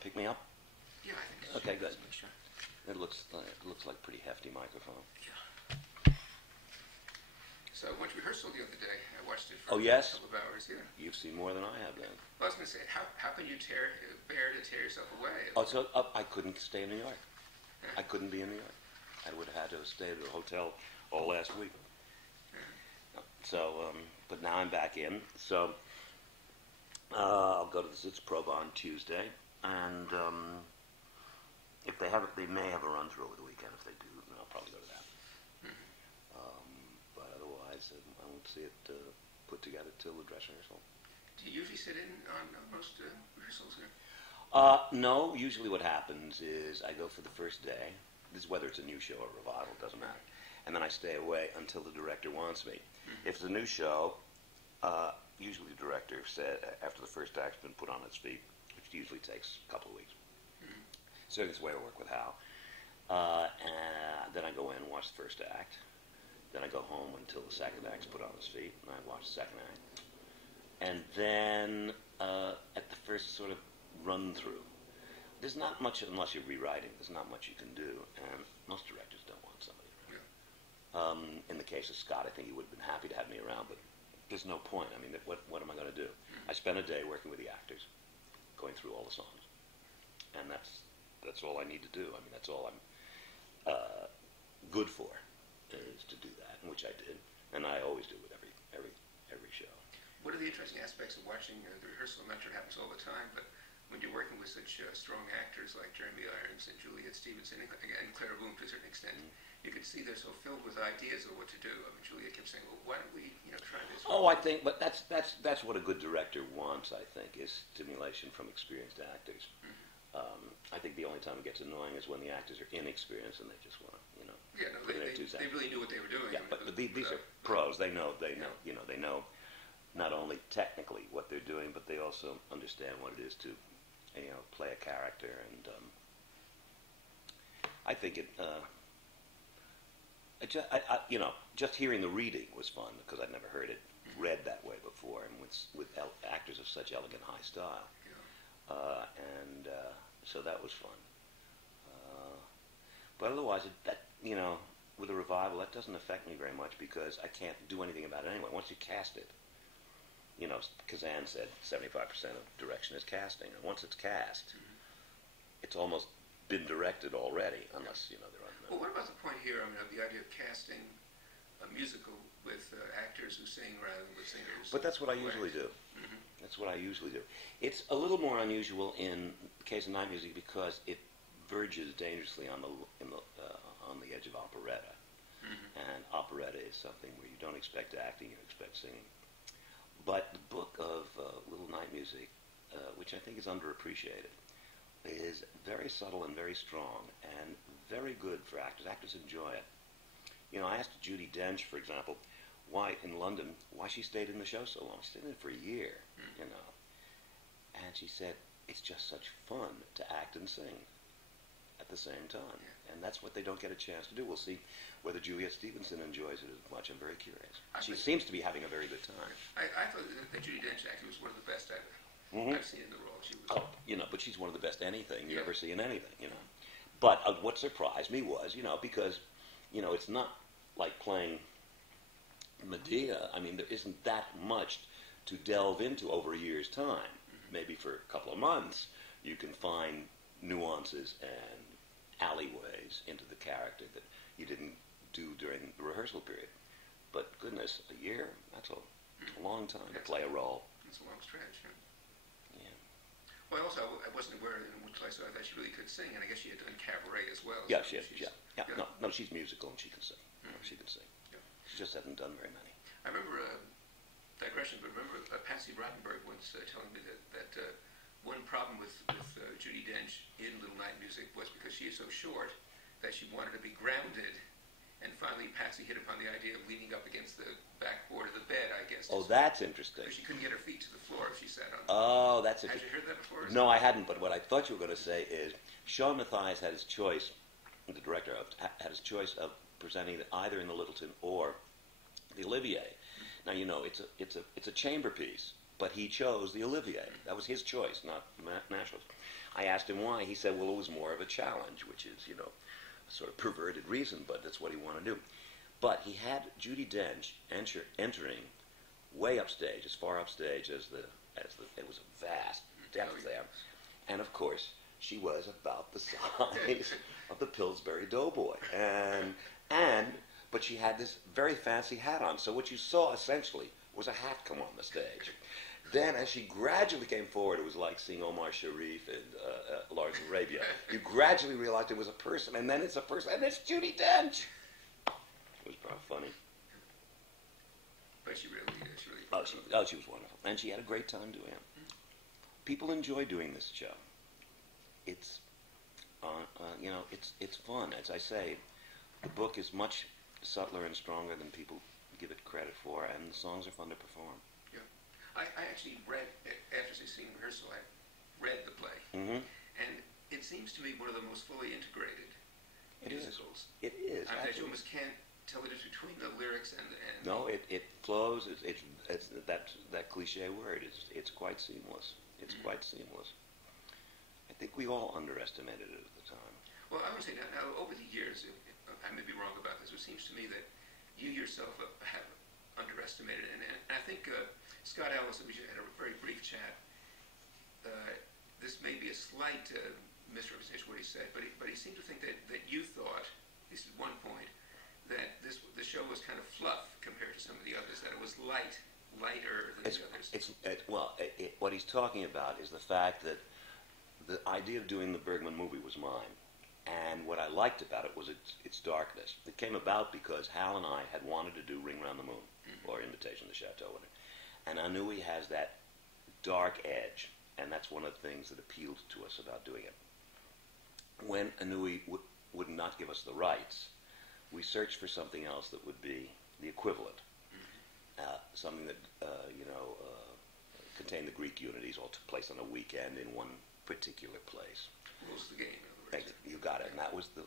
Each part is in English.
pick me up? Yeah, I think so. Okay, good. Sure. It looks like a pretty hefty microphone. Yeah. So I went to rehearsal the other day. I watched it for Oh, yes? a couple of hours. Yeah. You've seen more than I have then. Well, I was going to say, how can you bear to tear yourself away? Oh, so I couldn't stay in New York. I couldn't be in New York. I would have had to stay at a hotel all last week. So, but now I'm back in. So I'll go to the Sitzprobe on Tuesday, and if they have it, they may have a run through over the weekend. If they do, then I'll probably go to that. But otherwise, I won't see it put together till the dress rehearsal. Do you usually sit in on most rehearsals here? No, usually what happens is I go for the first day. This is whether it's a new show or a revival, it doesn't matter. And then I stay away until the director wants me. If it's a new show, usually the director said after the first act's been put on its feet, which usually takes a couple of weeks. So it's way to work with Hal. And then I go in and watch the first act. Then I go home until the second act's put on its feet, and I watch the second act. And then at the first sort of run through, there's not much, unless you're rewriting, there's not much you can do, and most directors don't want somebody around. In the case of Scott, I think he would have been happy to have me around, but there's no point. I mean, what am I going to do? I spent a day working with the actors, going through all the songs, and that's all I need to do. I mean, that's all I'm good for, is to do that, which I did, and I always do with every show. What are the interesting aspects of watching the rehearsal? I'm not sure it happens all the time, but when you're working with such strong actors like Jeremy Irons and Juliet Stevenson and Clara Boone to a certain extent, you can see they're so filled with ideas of what to do. I mean, Juliet kept saying, "Well, why don't we, try this?" Oh, I think, but that's what a good director wants. I think is stimulation from experienced actors. I think the only time it gets annoying is when the actors are inexperienced and they just want to, Yeah, no, they really knew what they were doing. Yeah, but these are pros. They know, they know not only technically what they're doing, but they also understand what it is to, play a character. And I think just hearing the reading was fun because I'd never heard it read that way before, and with actors of such elegant high style. So that was fun. But otherwise, with a revival, that doesn't affect me very much because I can't do anything about it anyway. Once you cast it, Kazan said 75% of direction is casting, and once it's cast, it's almost been directed already, unless they're unknown. Well, what about the point here? I mean, of the idea of casting a musical with actors who sing rather than with singers. But that's what I usually do. That's what I usually do. It's a little more unusual in the case of night music because it verges dangerously on the edge of operetta, and operetta is something where you don't expect acting, you expect singing. But the book of Little Night Music, which I think is underappreciated, is very subtle and very strong and very good for actors. Actors enjoy it. I asked Judy Dench, for example, why in London, why she stayed in the show so long. She stayed in it for a year, And she said, it's just such fun to act and sing at the same time. And that's what they don't get a chance to do. We'll see whether Juliet Stevenson enjoys it as much. I'm very curious. She seems to be having a very good time. I thought that Judy Dench actually was one of the best I've seen in the role. She was. But she's one of the best anything you ever see in anything, But what surprised me was, because, it's not like playing Medea. I mean, there isn't that much to delve into over a year's time. Maybe for a couple of months, you can find nuances and alleyways into the character that you didn't do during the rehearsal period. But goodness, a year, that's a long time to play a role. It's a long stretch, Well, also, I wasn't aware until I saw that she really could sing, and I guess she had done cabaret as well. Yeah, so No, she's musical and she can sing. She can sing. Yeah. She just hasn't done very many. I remember, digression, but remember Patsy Rottenberg once telling me that one problem with Judy Dench in Little Night Music was because she is so short that she wanted to be grounded. And finally, Patsy hit upon the idea of leaning up against the backboard of the bed, I guess. Oh, that's interesting. Because she couldn't get her feet to the floor if she sat on. Oh, that's interesting. Had you heard that before? No, I hadn't. But what I thought you were going to say is Shawn Maas had his choice. The director had his choice of presenting it either in the Littleton or the Olivier. Now it's a chamber piece, but he chose the Olivier. That was his choice, not National's. I asked him why. He said, well, it was more of a challenge, which is, you know, a sort of perverted reason, but that's what he wanted to do. But he had Judy Dench entering way upstage, as far upstage as it was a vast depth there. And of course, she was about the size of the Pillsbury Doughboy. But she had this very fancy hat on. So what you saw essentially was a hat come on the stage. Then as she gradually came forward, it was like seeing Omar Sharif and Lawrence of Arabia. You gradually realized it was a person, and then it's a person, and it's Judy Dench. It was probably funny. But she really she was wonderful. And she had a great time doing it. People enjoy doing this show. It's, you know, it's fun. As I say, the book is much subtler and stronger than people give it credit for, and the songs are fun to perform. Yeah. I actually read, after seeing rehearsal, I read the play. Mm-hmm. And it seems to me one of the most fully integrated musicals. It is. I mean, you almost can't tell the difference between the lyrics and No, it flows. It's that cliche word. It's quite seamless. It's quite seamless. I think we all underestimated it at the time. Well, I would say now over the years, I may be wrong about this, it seems to me that you yourself have underestimated it. And I think Scott Ellis, we had a very brief chat. This may be a slight misrepresentation of what he said, but he seemed to think that you thought, at least at one point, that the show was kind of fluff compared to some of the others, that it was lighter than the others. What he's talking about is the fact that the idea of doing the Bergman movie was mine. And what I liked about it was its darkness. It came about because Hal and I had wanted to do Ring Round the Moon, or Invitation to the Chateau. And I knew he has that dark edge, and that's one of the things that appealed to us about doing it. When Inouye would not give us the rights, we searched for something else that would be the equivalent, something that contained the Greek unities, all took place on a weekend in one particular place. Rules of the game. You got it, and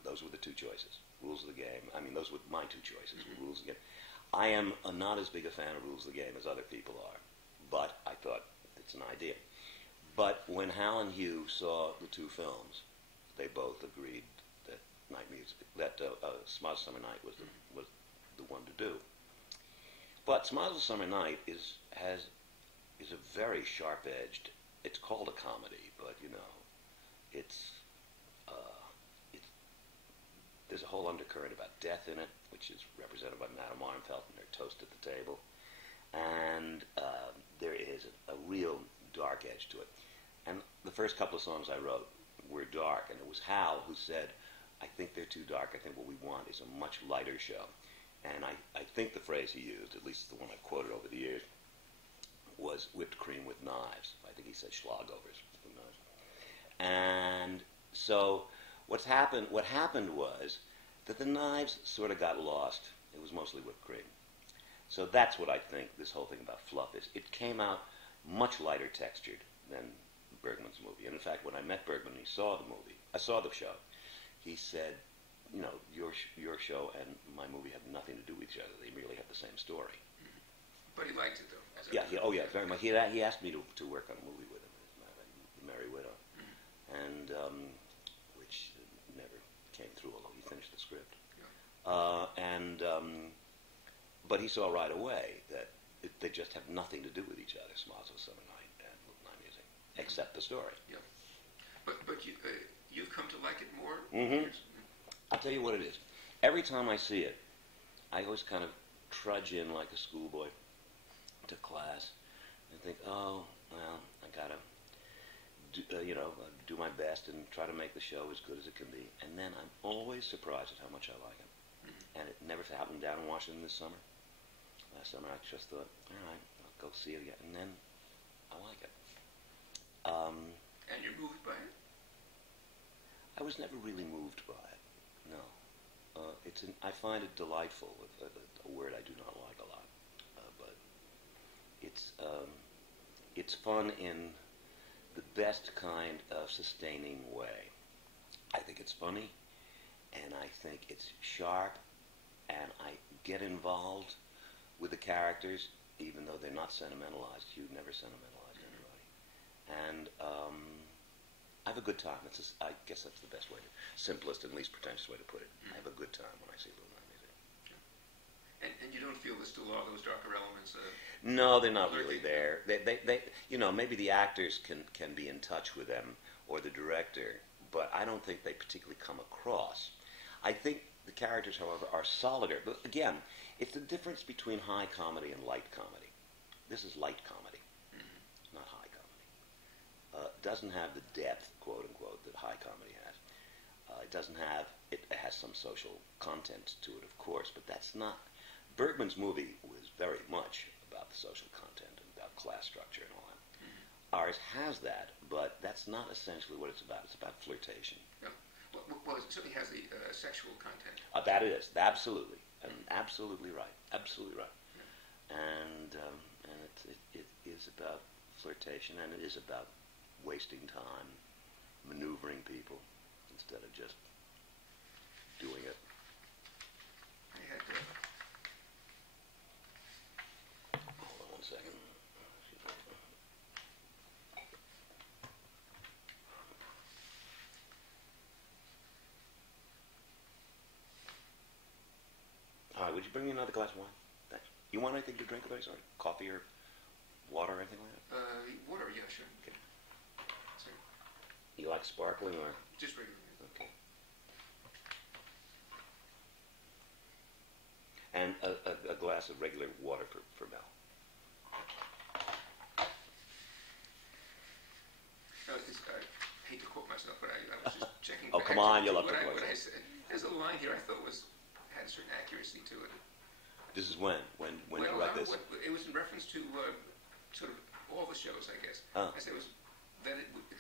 those were the two choices. Rules of the Game. I mean, those were my two choices. Rules of the Game. I am not as big a fan of Rules of the Game as other people are, but I thought it's an idea. But when Hal and Hugh saw the two films, they both agreed that Smiles Summer Night was the one to do. But Smiles Summer Night is a very sharp-edged. It's called a comedy, but there's a whole undercurrent about death in it, which is represented by Madame Armfeldt and her toast at the table. And there is a real dark edge to it. And the first couple of songs I wrote were dark, and it was Hal who said, I think they're too dark. I think what we want is a much lighter show. And I think the phrase he used, at least the one I've quoted over the years, was whipped cream with knives. I think he said schlagovers with knives. And so what happened was that the knives sort of got lost. It was mostly whipped cream. So that's what I think this whole thing about Fluff is. It came out much lighter textured than Bergman's movie. And in fact, when I met Bergman and he saw the show, he said, your show and my movie have nothing to do with each other. They really have the same story. But he liked it, though. Yeah, very much. He asked me to work on a movie with him, The Merry Widow, and which never came through, although he finished the script. Yeah. But he saw right away that they just have nothing to do with each other, Smiles of Summer Night and Little Night Music, except the story. Yeah. But you've come to like it more? Mm-hmm. I'll tell you what it is. Every time I see it, I always kind of trudge in like a schoolboy to class and think, oh, well, I gotta do my best and try to make the show as good as it can be. And then I'm always surprised at how much I like it. And it never happened down in Washington this summer. Last summer I just thought, all right, I'll go see it again. And then I like it. And you're moved by it? I was never really moved by it, no. I find it delightful, a word I do not like a lot. But it's fun in the best kind of sustaining way. I think it's funny, and I think it's sharp, and I get involved with the characters even though they're not sentimentalized, you never sentimentalize anybody. And I have a good time. I guess that's the best way, simplest and least pretentious way to put it. I have a good time when I see Little Night Music. And you don't feel there's still all those darker elements? No, they're not really there. They maybe the actors can be in touch with them or the director, but I don't think they particularly come across. I think the characters, however, are solider. But again, it's the difference between high comedy and light comedy. This is light comedy, not high comedy. Doesn't have the depth, quote unquote, that high comedy has. It has some social content to it, of course, but that's not. Bergman's movie was very much about the social content and about class structure and all that. Ours has that, but that's not essentially what it's about. It's about flirtation. Yeah. Well, it certainly has the sexual content. That it is, absolutely, and absolutely right, absolutely right. Yeah. And it is about flirtation, and it is about wasting time, maneuvering people instead of just doing it. I had. Hold on 1 second. All right, would you bring me another glass of wine? Thanks. You want anything to drink of any sort? Coffee or water or anything like that? Water, yeah, sure. Okay. Sorry. You like sparkling or? Just regular. Okay. And a glass of regular water for Mel. I hate to quote myself, but I was just checking. Oh, come on, you'll have to quote what I said. There's a line here I thought had a certain accuracy to it. This is when you write this? It was in reference to sort of all the shows, I guess. Oh. I said it was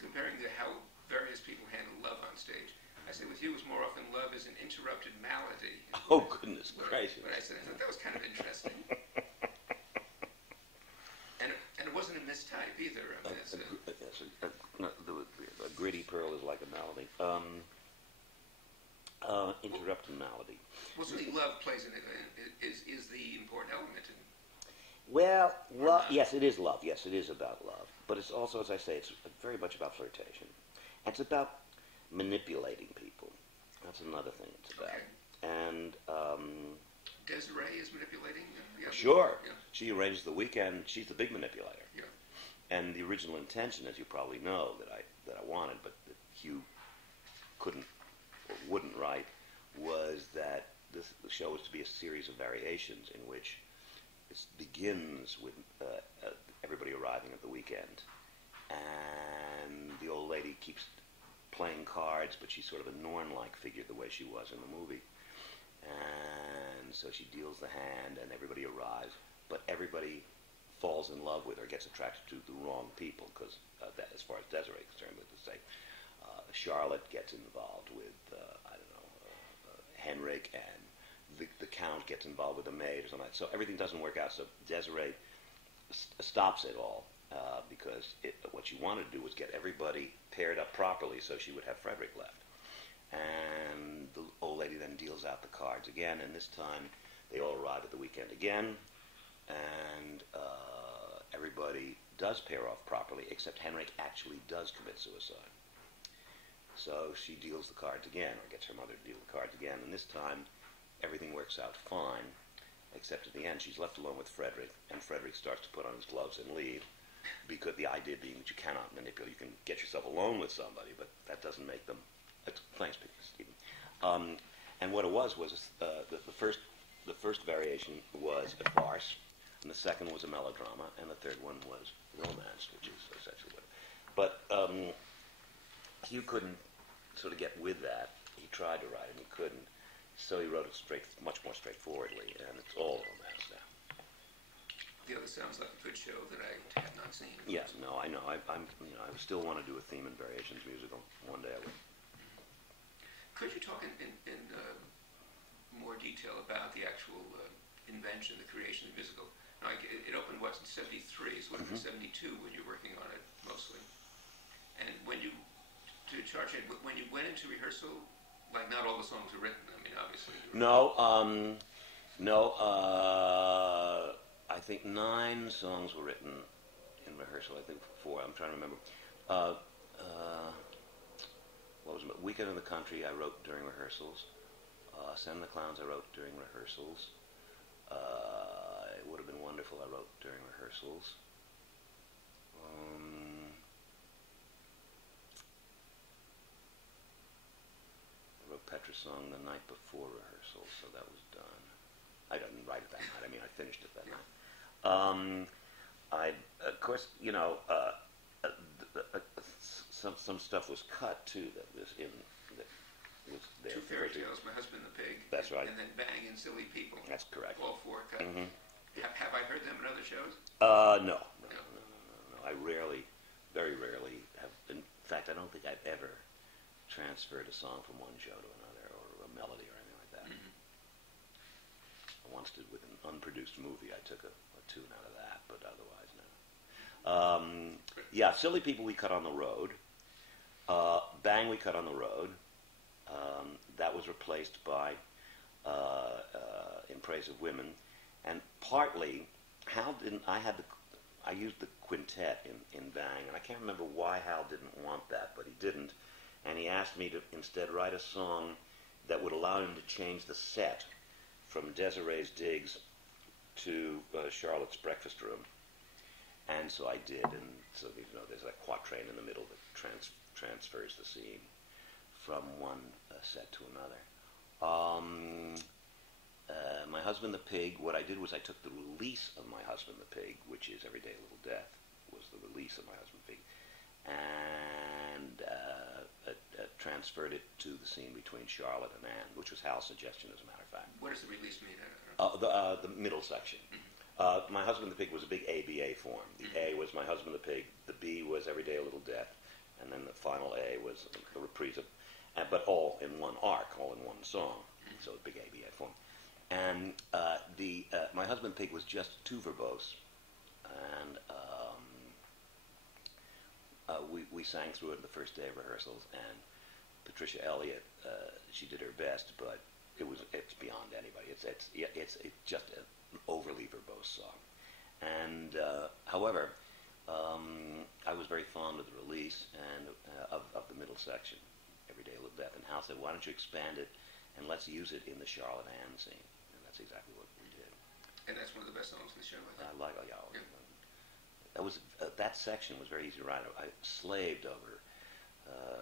comparing to how various people handle love on stage. I said with you, it was more often love is an interrupted malady. Oh, goodness gracious. But I thought that was kind of interesting. and it wasn't a mistype either. I mean, a gritty pearl is like a malady. Interrupted malady. Well, certainly love plays in it. Is the important element. Well, yes, it is love. Yes, it is about love. But it's also, as I say, it's very much about flirtation. It's about manipulating people. That's another thing it's about. Okay. And Desiree is manipulating. Sure. Yeah. She arranges the weekend. She's the big manipulator. Yeah. And the original intention, as you probably know, that I wanted, but that Hugh couldn't or wouldn't write, was that the show was to be a series of variations in which it begins with everybody arriving at the weekend, and the old lady keeps playing cards, but she's sort of a Norn-like figure the way she was in the movie. And so she deals the hand, and everybody arrives, but everybody falls in love with her, gets attracted to the wrong people, because as far as Desiree is concerned, let's say, Charlotte gets involved with, Henrik, and the Count gets involved with the maid or something like that. So everything doesn't work out, so Desiree stops it all, because what she wanted to do was get everybody paired up properly so she would have Frederick left. And the old lady then deals out the cards again, and this time they all arrive at the weekend again, and everybody does pair off properly, except Henrik actually does commit suicide. So she deals the cards again, or gets her mother to deal the cards again, and this time everything works out fine, except at the end she's left alone with Frederick, and Frederick starts to put on his gloves and leave, because the idea being that you cannot manipulate. You can get yourself alone with somebody, but that doesn't make them. Thanks, Stephen. And what it was the first variation was a farce, and the second was a melodrama, and the third one was romance, which is essentially what. But Hugh couldn't sort of get with that. He tried to write it, and he couldn't. So he wrote it much more straightforwardly, and it's all romance now. The other sounds like a good show that I have not seen. Yes, no, I know. I still want to do a theme and variations musical. One day I will. Could you talk in more detail about the actual invention, the creation of the musical? Now, it opened, in 73, so it was 72 when you were working on it, mostly. And when you went into rehearsal, like, not all the songs were written, I mean, obviously. I think 9 songs were written in rehearsal. I think 4. I'm trying to remember. What was it? Weekend in the Country I wrote during rehearsals. Send the Clowns I wrote during rehearsals. It Would Have Been Wonderful I wrote during rehearsals. I wrote Petra's song the night before rehearsal, so that was done. I didn't write it that night. I mean, I finished it that night. Of course, some stuff was cut too that was there. 2 fairy tales, My Husband and the Pig. That's right. And then Bang and Silly People. That's correct. All 4 cut. Mm-hmm. Have I heard them in other shows? No. I very rarely have. In fact, I don't think I've ever transferred a song from one show to another, or a melody or anything like that. Mm-hmm. I once did with an unproduced movie. I took a tune out of that, but otherwise, no. Yeah, Silly People we cut on the road. Bang we cut on the road. That was replaced by In Praise of Women, and partly I used the quintet in Bang, and I can't remember why Hal didn't want that, but he didn't, and he asked me to instead write a song that would allow him to change the set from Desiree's Digs to Charlotte's Breakfast Room, and so I did, and so there's a quatrain in the middle that transfers the scene from one set to another. My Husband the Pig, what I did was I took the release of My Husband the Pig, which is Every Day a Little Death, was the release of My Husband the Pig, and transferred it to the scene between Charlotte and Anne, which was Hal's suggestion, as a matter of fact. What does the release mean? The middle section. My Husband the Pig was a big ABA form. The A was My Husband the Pig, the B was Every Day a Little Death, and then the final A was the reprise of, but all in one arc, all in one song. So a big ABA form. And My Husband Pig was just too verbose, and we sang through it the first day of rehearsals, and Patricia Elliott, she did her best, but it's beyond anybody. It's just an overly verbose song. And however, I was very fond of the release and of the middle section, Every Day a Little Death. And Hal said, "Why don't you expand it and let's use it in the Charlotte Anne scene?" And that's exactly what we did. And that's one of the best songs in the show, I think. That section was very easy to write. I slaved over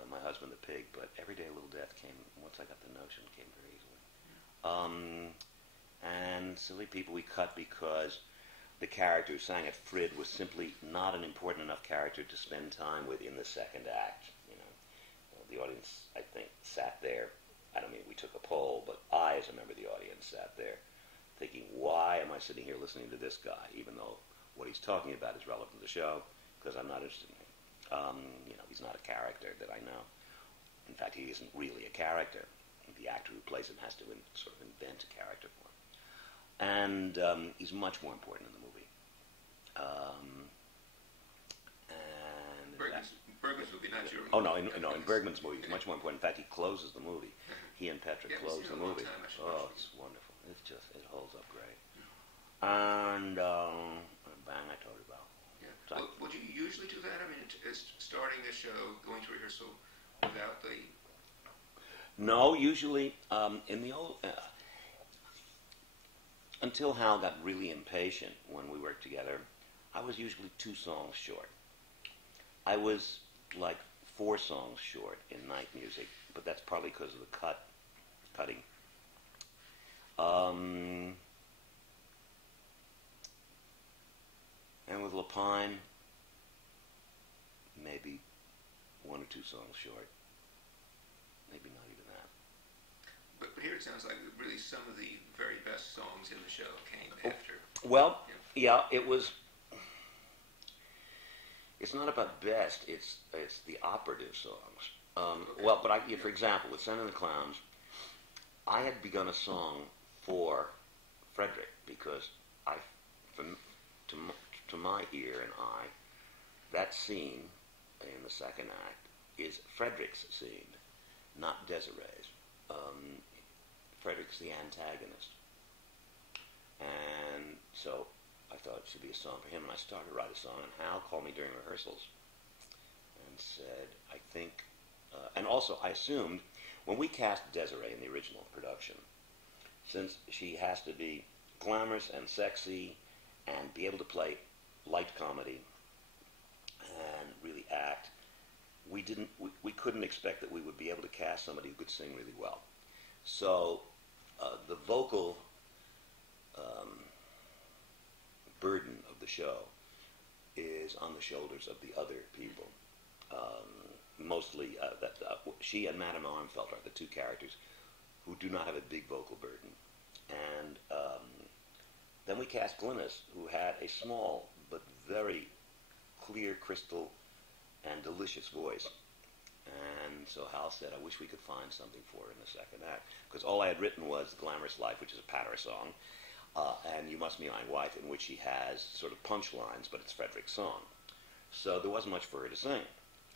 My Husband the Pig, but Every Day a Little Death came, once I got the notion, came very easily. And Silly People we cut because the character who sang it, Frid, was simply not an important enough character to spend time with in the second act. The audience, I think, sat there. I don't mean we took a poll, but I, as a member of the audience, sat there thinking, why am I sitting here listening to this guy, even though what he's talking about is relevant to the show, because I'm not interested in him. He's not a character that I know. In fact, he isn't really a character. The actor who plays him has to sort of invent a character for him. And he's much more important in the movie. Bergman's movie, not your movie. Oh, no, in Bergman's movie, it's much more important. In fact, he closes the movie. He and Petra close the movie. It's wonderful. It holds up great. And Bang, I told you about. Yeah. Well, would you usually do that? I mean, starting a show, going to rehearsal without the... No, usually in the old... until Hal got really impatient when we worked together, I was usually 2 songs short. I was like 4 songs short in night music, but that's partly because of the cutting. And with Lapine, maybe 1 or 2 songs short. Maybe not even that. But here it sounds like really some of the very best songs in the show came after. Well, yeah, it was... It's not about best, it's the operative songs. Well, but for example, with Send in the Clowns, I had begun a song for Frederick because to my ear and eye, that scene in the second act is Frederick's scene, not Desiree's. Frederick's the antagonist. And so I thought it should be a song for him, and I started to write a song, and Hal called me during rehearsals and said, I think, and also I assumed, when we cast Desiree in the original production, since she has to be glamorous and sexy and be able to play light comedy and really act, we couldn't expect that we would be able to cast somebody who could sing really well. So the vocal burden of the show is on the shoulders of the other people. Mostly, she and Madame Armfeldt are the two characters who do not have a big vocal burden. And then we cast Glynis, who had a small but very clear, crystal, and delicious voice. And so Hal said, I wish we could find something for her in the second act. Because all I had written was Glamorous Life, which is a patter song, and You Must Be My Wife, in which she has sort of punchlines, but it's Frederick's song. So there wasn't much for her to sing.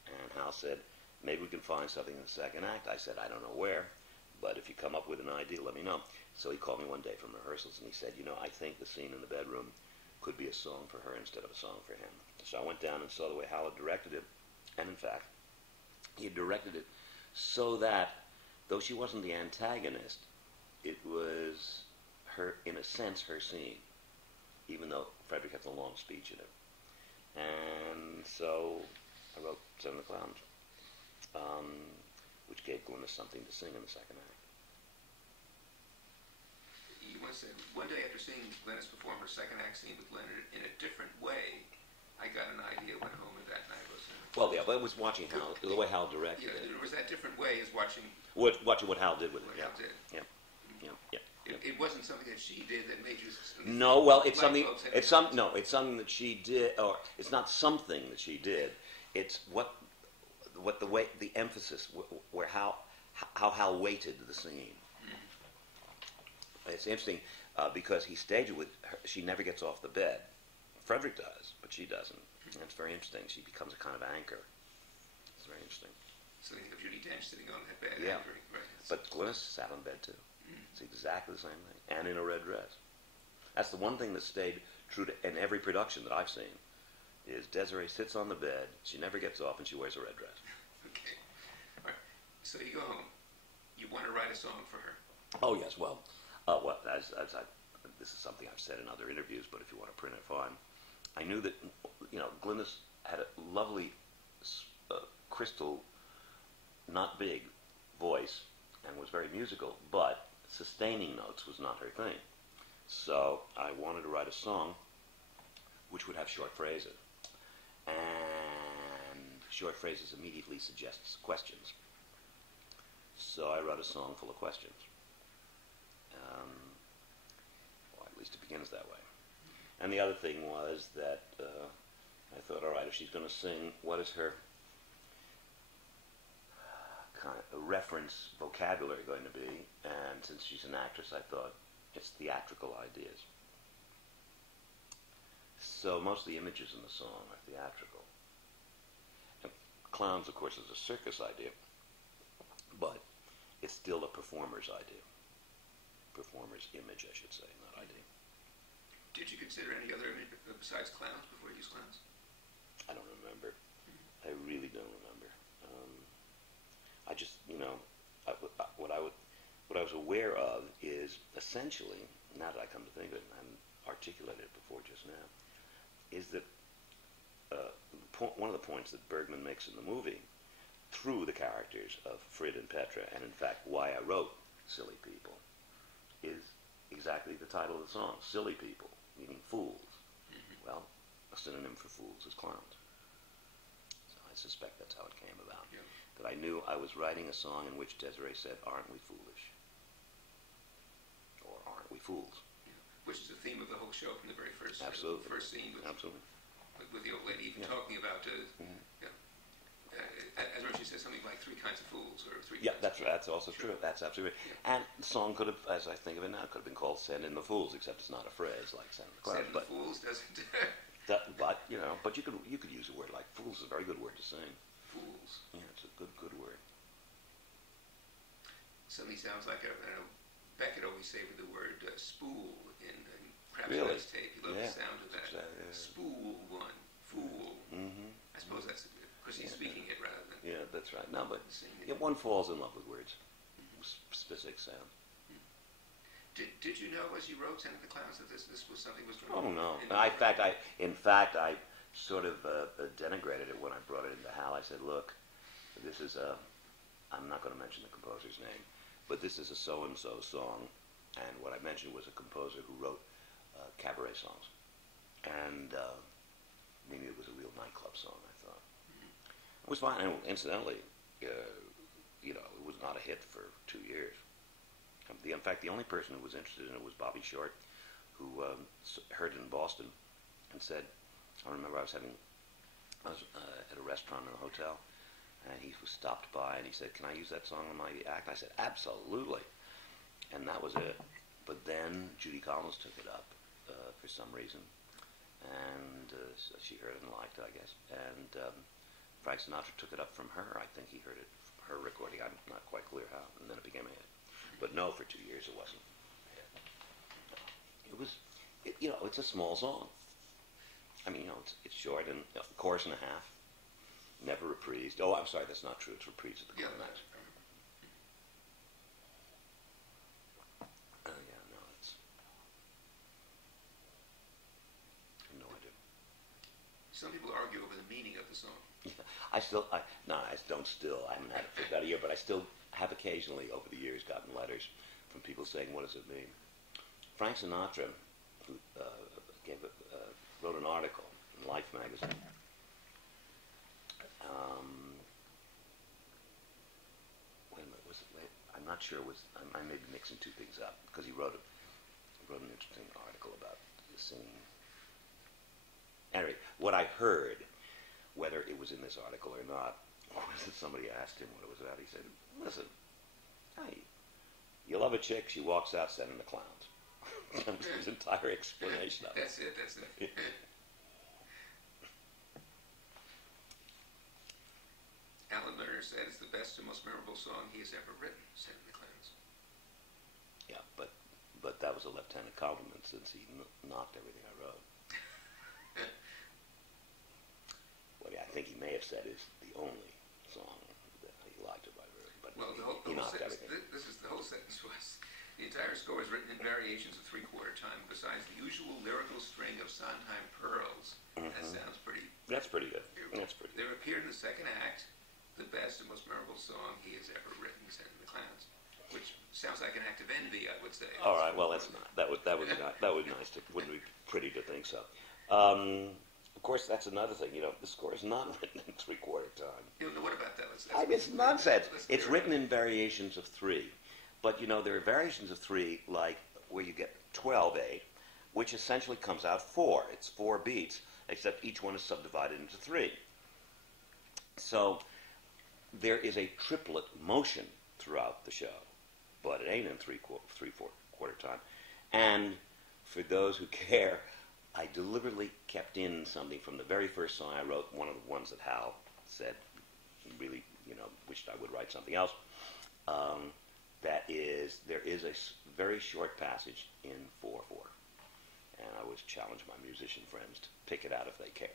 And Hal said, maybe we can find something in the second act. I said, I don't know where, but if you come up with an idea, let me know. So he called me one day from rehearsals, and he said, I think the scene in the bedroom could be a song for her instead of a song for him. So I went down and saw the way Hal had directed it, and in fact, he had directed it so that, though she wasn't the antagonist, it was her, in a sense, her scene, even though Frederick has a long speech in it. And so I wrote Seven of the Clowns, which gave Glynis something to sing in the second act. You once said, one day after seeing Glynis perform her second act scene with Leonard in a different way, I got an idea, went home, and that night was... Well, yeah, but it was watching Hal, the way Hal directed it. It was that different way as watching... Watching what Hal did with it, Hal did. It wasn't something that she did that made you... No, well, it's something... It's something that she did, or it's not something that she did. It's what the way, the emphasis, where how Hal weighted the scene. It's interesting because he staged it with her. She never gets off the bed. Frederick does, but she doesn't. And it's very interesting. She becomes a kind of anchor. It's very interesting. So you think of Judy Dench sitting on that bed. Yeah. Anchoring, right? But Glynis sat on bed too. It's exactly the same thing. And in a red dress. That's the one thing that stayed true to in every production that I've seen, is Desiree sits on the bed, she never gets off, and she wears a red dress. Okay. All right. So you go home. You want to write a song for her. Oh, yes. Well, this is something I've said in other interviews, but if you want to print it, fine. I knew that, Glynis had a lovely, crystal, not big voice, and was very musical, but sustaining notes was not her thing. So I wanted to write a song which would have short phrases. And short phrases immediately suggests questions. So I wrote a song full of questions. Or at least it begins that way. And the other thing was that I thought, all right, if she's going to sing, what is her kind of reference vocabulary going to be? And since she's an actress, I thought it's theatrical ideas. So most of the images in the song are theatrical. And Clowns, of course, is a circus idea, but it's still a performer's idea. Performer's image, I should say, not idea. Did you consider any other image besides clowns before you used clowns? I don't remember. I really don't remember. I just, what I was aware of is essentially, now that I come to think of it, and I articulated it before just now, is that one of the points that Bergman makes in the movie, through the characters of Frid and Petra, and in fact why I wrote Silly People, is exactly the title of the song, Silly People, meaning fools. Mm-hmm. Well, a synonym for fools is clowns. So I suspect that's how it came about. Yeah. That I knew I was writing a song in which Desiree said, aren't we foolish? Or aren't we fools? Yeah. Which is the theme of the whole show from the very first, Absolutely. First scene with, Absolutely. With the old lady even talking about, as she says something like 3 kinds of fools, or 3 Yeah, that's also true. That's absolutely right. Yeah. And the song could have, as I think of it now, could have been called Send in the Fools, except it's not a phrase like Send in the Clowns. Send in the Fools doesn't... but you could use a word like fools is a very good word to sing. Fools. Yeah, it's a good word. Suddenly sounds like, I know, Beckett always favored the word spool in perhaps Really? his take. He loved the sound of that. Spool one, fool. Mm-hmm. I suppose that's because he's speaking it rather than that's right. No, but singing it. one falls in love with words, specific sound. Did you know as you wrote Send the Clowns that this was something was Oh no! In fact, I sort of denigrated it when I brought it into Hal. I said, "Look, this is a. I'm not going to mention the composer's name, but this is a so-and-so song, and what I mentioned was a composer who wrote cabaret songs, and maybe it was a real nightclub song. I thought it was fine. And incidentally, it was not a hit for 2 years. In fact, the only person who was interested in it was Bobby Short, who heard it in Boston and said, I remember I was at a restaurant in a hotel, and he was stopped by, and he said, "Can I use that song in my act?" And I said, "Absolutely." And that was it. But then Judy Collins took it up for some reason, and so she heard it and liked it, I guess. And Frank Sinatra took it up from her. I think he heard it from her recording. I'm not quite clear how. And then it became a hit. But no, for 2 years it wasn't. It was, it's a small song. I mean, it's short and a chorus and a half. Never reprised. Oh, I'm sorry, that's not true. It's reprised at the climax. It's. I have no idea. Some people argue over the meaning of the song. I don't still. I haven't had it for about a year, but I still have occasionally over the years gotten letters from people saying, "What does it mean?" Frank Sinatra, who wrote an article in Life magazine. I'm not sure. I may be mixing two things up because he wrote an interesting article about the singing. Anyway, what I heard, whether it was in this article or not, was that somebody asked him what it was about. He said, "Listen, you love a chick, she walks out sending the clowns." That was his entire explanation of it. That's it. Alan Lerner said it's the best and most memorable song he has ever written, Sending the Clowns. Yeah, but that was a left-handed compliment since he knocked everything I wrote. What I think he may have said is the only song that he liked about it, but he knocked everything. This is the whole sentence was, the entire score is written in variations of three-quarter time, besides the usual lyrical string of Sondheim pearls. Mm-hmm. That sounds pretty... That's pretty good. That's pretty good. There appeared in the second act the best and most memorable song he has ever written, Sending the Clowns, which sounds like an act of envy, I would say. All right, well, that's not. That would be nice. Wouldn't be pretty to think so. Of course, that's another thing. The score is not written in three-quarter time. What about that? It's nonsense. It's written in variations of three, but there are variations of three, like where you get 12/8, which essentially comes out 4. It's 4 beats, except each one is subdivided into 3. So there is a triplet motion throughout the show, but it ain't in three-quarter time. And for those who care, I deliberately kept in something from the very first song I wrote, one of the ones that Hal said he really, wished I would write something else. There is a very short passage in 4/4, and I always challenge my musician friends to pick it out if they care.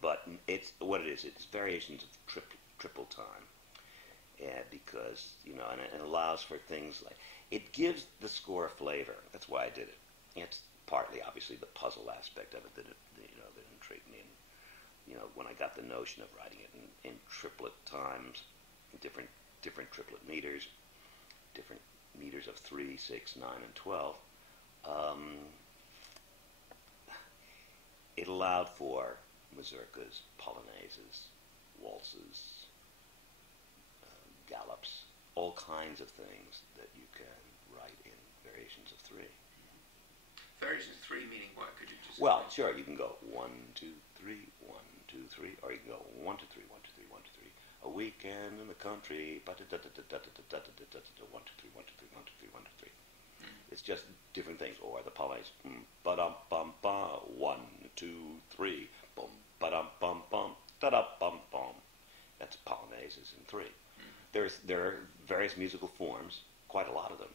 But it's what it is. It's variations of triple time, because and it allows for things like it gives the score flavor. That's why I did it. It's partly obviously the puzzle aspect of it that intrigued me. And, when I got the notion of writing it in triplet times, different triplet meters, different meters of 3, 6, 9, and 12. It allowed for mazurkas, polonaises, waltzes, gallops, all kinds of things that you can write in variations of 3. Variations of 3 meaning what? Could you just... Well, sure, you can go 1, 2, 3, 1, 2, 3, or you can go 1, 2, 3, 1, 2, 3, 1, 2, 3. A weekend in the country, 1, 2, 3, 1, 2, 3, 1, 2, 3, 1, 2, 3, 1, 2, 3. It's just different things. Or the polonais, ba-dum-bum-bum, 1, 2, 3, boom, ba-dum-bum-bum, da-da-bum-bum. That's polonaises in 3. There are various musical forms, quite a lot of them,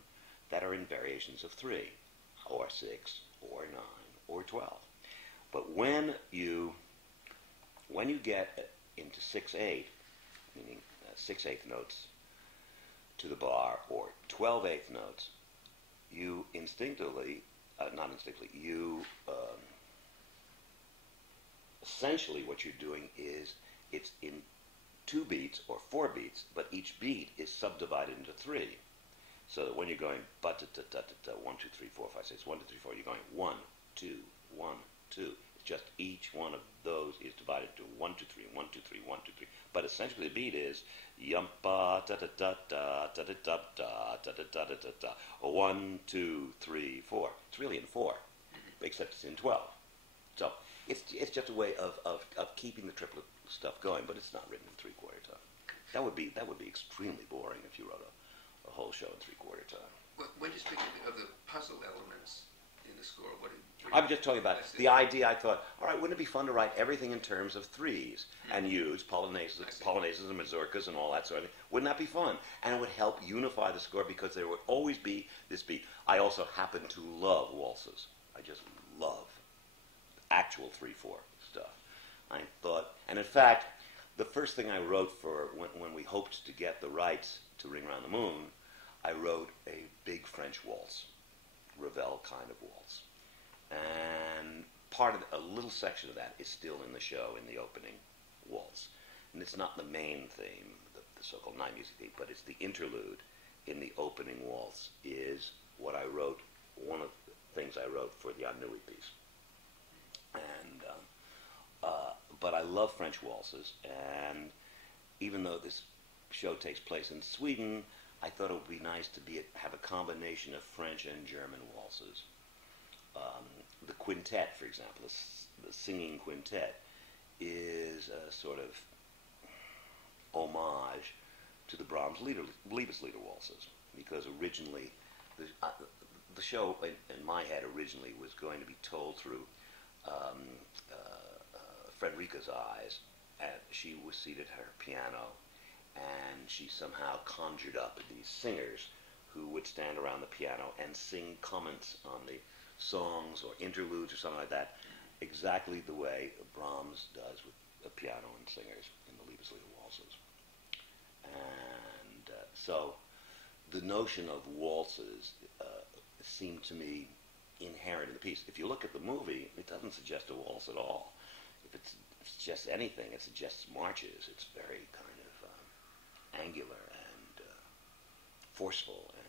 that are in variations of 3, or 6, or 9, or 12. But when you get into 6/8, meaning 6/8 notes to the bar, or 12/8 notes, you instinctively, not instinctively, you essentially what you're doing is it's in 2 beats or 4 beats, but each beat is subdivided into 3. So that when you're going 1, 2, 3, 4, 5, 6, 1, 2, 3, 4, you're going 1, 2, 1, 2. It's just each one of those is divided into 1, 2, 3, 1, 2, 3, 1, 2, 3. But essentially the beat is yumpa da da da da da da da da da da da da da. 1, 2, 3, 4. It's really in 4, except it's in 12. So it's just a way of keeping the triplet stuff going, but it's not written in 3/4 time. That would be extremely boring if you wrote a whole show in 3/4 time. When you speak of the puzzle elements in the score, I'm just talking about the idea. I thought, all right, wouldn't it be fun to write everything in terms of 3s and use polonaises and mazurkas and all that sort of thing? Wouldn't that be fun? And it would help unify the score because there would always be this beat. I also happen to love waltzes. I just love actual 3/4 stuff. I thought, and in fact, the first thing I wrote for when we hoped to get the rights to Ring Around the Moon, I wrote a big French waltz, Revel kind of waltz. And a little section of that is still in the show in the opening waltz. And it's not the main theme, the so-called night music theme, but it's the interlude in the opening waltz is what I wrote, one of the things I wrote for the Annui piece. And but I love French waltzes, and even though this show takes place in Sweden, I thought it would be nice to have a combination of French and German waltzes. The quintet, for example, the singing quintet, is a sort of homage to the Brahms Liebeslieder waltzes, because originally the show in my head originally was going to be told through Frederica's eyes, and she was seated at her piano, and she somehow conjured up these singers who would stand around the piano and sing comments on the songs or interludes or something like that, exactly the way Brahms does with the piano and singers in the Liebeslieder waltzes. And so the notion of waltzes seemed to me inherent in the piece. If you look at the movie, it doesn't suggest a waltz at all. If it suggests anything, it suggests marches. It's very kind of angular and forceful and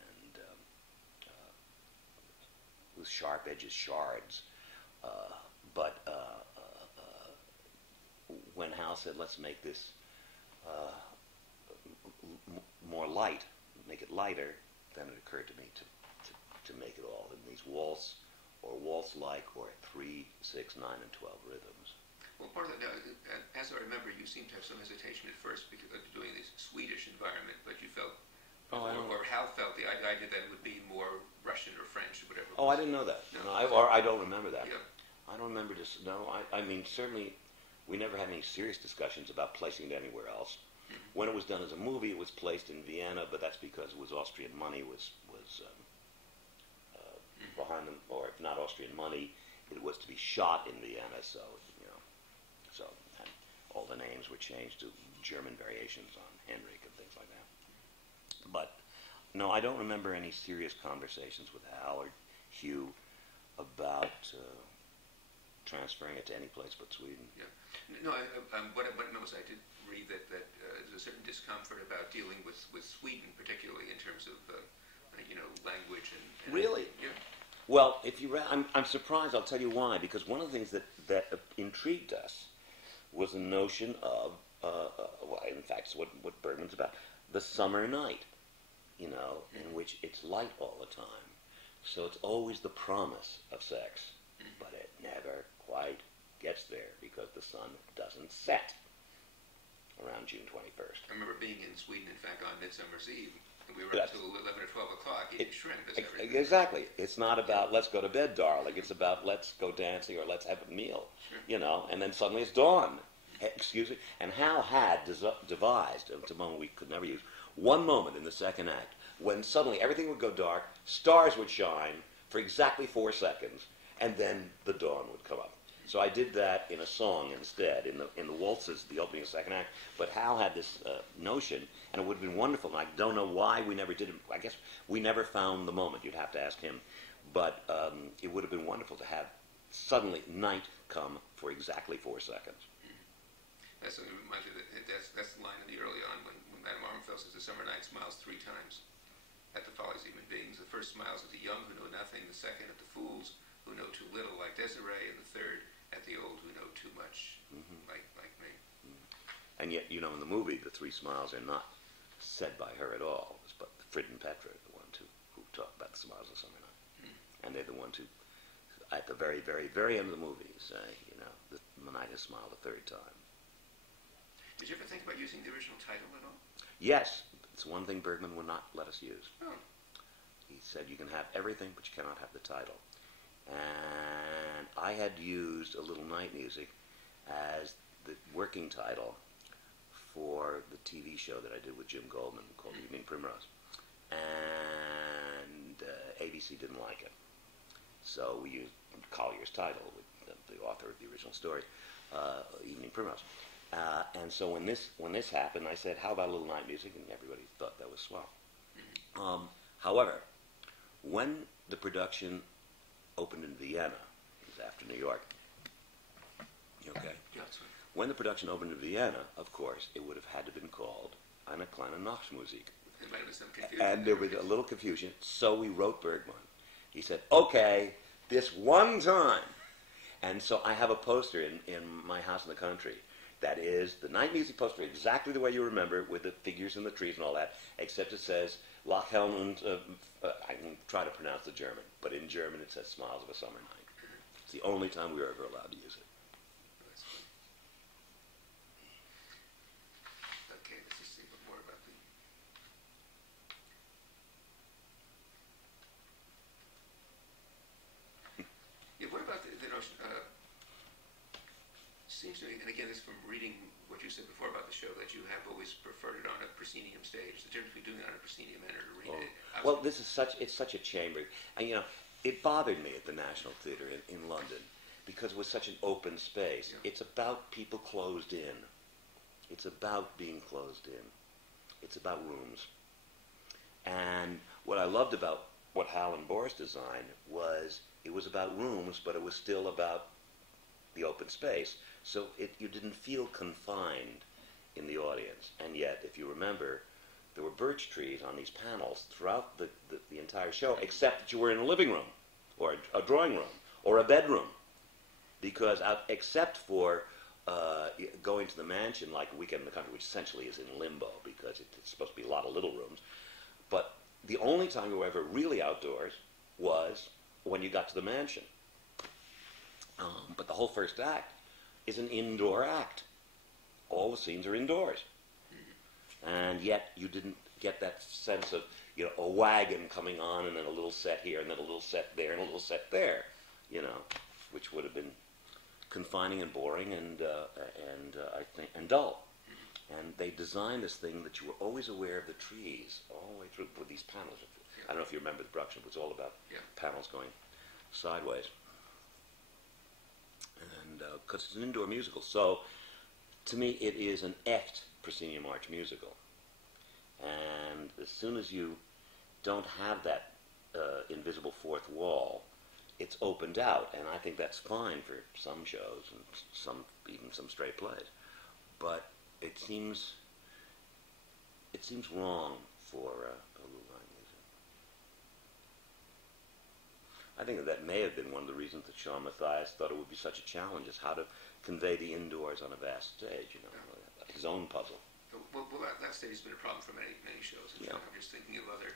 with sharp edges, shards. But when Hal said, let's make this more light, make it lighter, then it occurred to me to make it all in these waltz or waltz-like or 3, 6, 9, and 12 rhythms. Well, part of that, as I remember, you seemed to have some hesitation at first because of doing this Swedish environment, but you felt, or Hal felt the idea that it would be more Russian or French or whatever. Oh, I didn't know that. No. I don't remember that. Yeah. I don't remember this. No, I mean, certainly we never had any serious discussions about placing it anywhere else. Mm-hmm. When it was done as a movie, it was placed in Vienna, but that's because it was Austrian money was behind them, or if not Austrian money, it was to be shot in Vienna, so, and all the names were changed to German variations on Henrik and things like that. But, no, I don't remember any serious conversations with Hal or Hugh about transferring it to any place but Sweden. Yeah. No, what I know is I did read that there's a certain discomfort about dealing with Sweden, particularly in terms of language and really. Yeah. Well, if you I'm surprised. I'll tell you why. Because one of the things that intrigued us was the notion of well, in fact, it's what Bergman's about, the summer night. In which it's light all the time. So it's always the promise of sex, but it never quite gets there because the sun doesn't set around June 21st. I remember being in Sweden, in fact, on Midsummer's Eve, and we were up until 11 or 12 o'clock eating shrimp. Exactly. It's not about let's go to bed, darling. It's about let's go dancing or let's have a meal, and then suddenly it's dawn. Excuse me. And Hal had devised, at the moment we could never use, one moment in the second act when suddenly everything would go dark, stars would shine for exactly 4 seconds, and then the dawn would come up. So I did that in a song instead, in the waltzes, the opening and second act. But Hal had this notion, and it would have been wonderful. And I don't know why we never did it. I guess we never found the moment. You'd have to ask him. But it would have been wonderful to have suddenly night come for exactly 4 seconds. That's what reminds me that's the line in the early on when Madame Armfeld says the summer night smiles 3 times at the follies of human beings. The first smiles at the young who know nothing, the second at the fools who know too little, like Desiree, and the third at the old who know too much, like me. And yet, in the movie, the 3 smiles are not said by her at all. But Frid and Petra are the ones who talk about the smiles of summer night. And they're the ones who, at the very, very, very end of the movie, say, the night has smiled a 3rd time. Did you ever think about using the original title at all? Yes. It's one thing Bergman would not let us use. Oh. He said, you can have everything, but you cannot have the title. And I had used A Little Night Music as the working title for the TV show that I did with Jim Goldman called Evening Primrose. And ABC didn't like it. So we used Collier's title, with the author of the original story, Evening Primrose. And so when this happened, I said, how about A Little Night Music? And everybody thought that was swell. However, when the production opened in Vienna, it was after New York. You okay? Yeah, that's right. When the production opened in Vienna, of course, it would have had to have been called Eine kleine Nachtmusik. There might have been some confusion. And there was a little confusion, so we wrote Bergman. He said, okay, this one time. And so I have a poster in my house in the country that is the night music poster exactly the way you remember it, with the figures and the trees and all that, except it says Lachhelm und, I can try to pronounce the German, but in German it says Smiles of a Summer Night. It's the only time we were ever allowed to use it. Okay, let's just see a bit more about the... Yeah, what about the notion, seems to me, and again, this is from reading what you said before about the show, that you have always preferred it on a proscenium stage. The difference between doing it on a proscenium and to read it. Well, it's such a chamber. And, it bothered me at the National Theatre in London because it was such an open space. Yeah. It's about people closed in. It's about being closed in. It's about rooms. And what I loved about what Hal and Boris designed was it was about rooms, but it was still about the open space. So you didn't feel confined in the audience. And yet, if you remember, there were birch trees on these panels throughout the entire show, except that you were in a living room, or a drawing room, or a bedroom. Because except for going to the mansion like a Weekend in the Country, which essentially is in limbo, because it's supposed to be a lot of little rooms. But the only time you were ever really outdoors was when you got to the mansion. But the whole first act is an indoor act. All the scenes are indoors. And yet you didn't get that sense of, a wagon coming on and then a little set here and then a little set there and a little set there, which would have been confining and boring and I think dull. And they designed this thing that you were always aware of the trees all the way through with these panels. I don't know if you remember the production, but it was all about panels going sideways. And because it's an indoor musical, so to me it is an echt proscenium arch musical. And as soon as you don't have that invisible fourth wall, it's opened out, and I think that's fine for some shows and even some straight plays. But it seems wrong for a Little Night Music. I think that may have been one of the reasons that Shawn Maas thought it would be such a challenge, is how to convey the indoors on a vast stage, his own puzzle. Well, that stage has been a problem for many shows. I'm just thinking of other,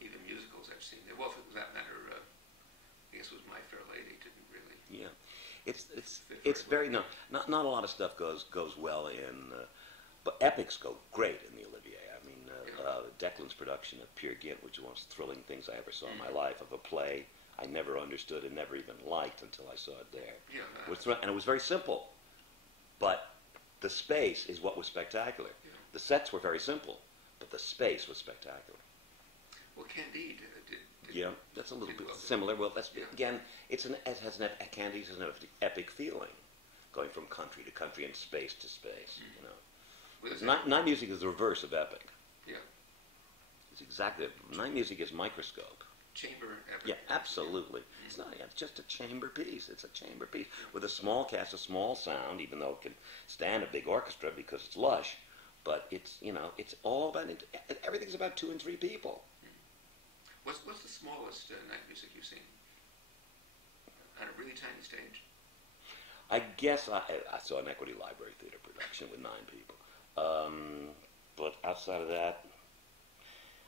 even musicals I've seen. Well, for that matter, I guess it was My Fair Lady didn't really. Yeah, it's very not a lot of stuff goes well in, but epics go great in the Olivier. I mean, Declan's production of Peer Gynt, which was one of the thrilling things I ever saw in my life, of a play I never understood and never even liked until I saw it there. Yeah, and it was very simple, but the space is what was spectacular. Yeah. The sets were very simple, but the space was spectacular. Well, Candide did. Yeah, that's a little bit well. similar. Well, that's Yeah. again, Candide has an epic feeling, going from country to country and space to space. You know, Well, night music is the reverse of epic. Yeah. It's exactly night music is microscope. Chamber epic. Yeah, absolutely. Yeah. It's not. It's just a chamber piece. It's a chamber piece with a small cast, a small sound, even though it can stand a big orchestra because it's lush. But it's it's all about everything's about 2 and 3 people. What's the smallest night music you've seen on a really tiny stage? I guess I saw an Equity Library Theater production with 9 people. But outside of that,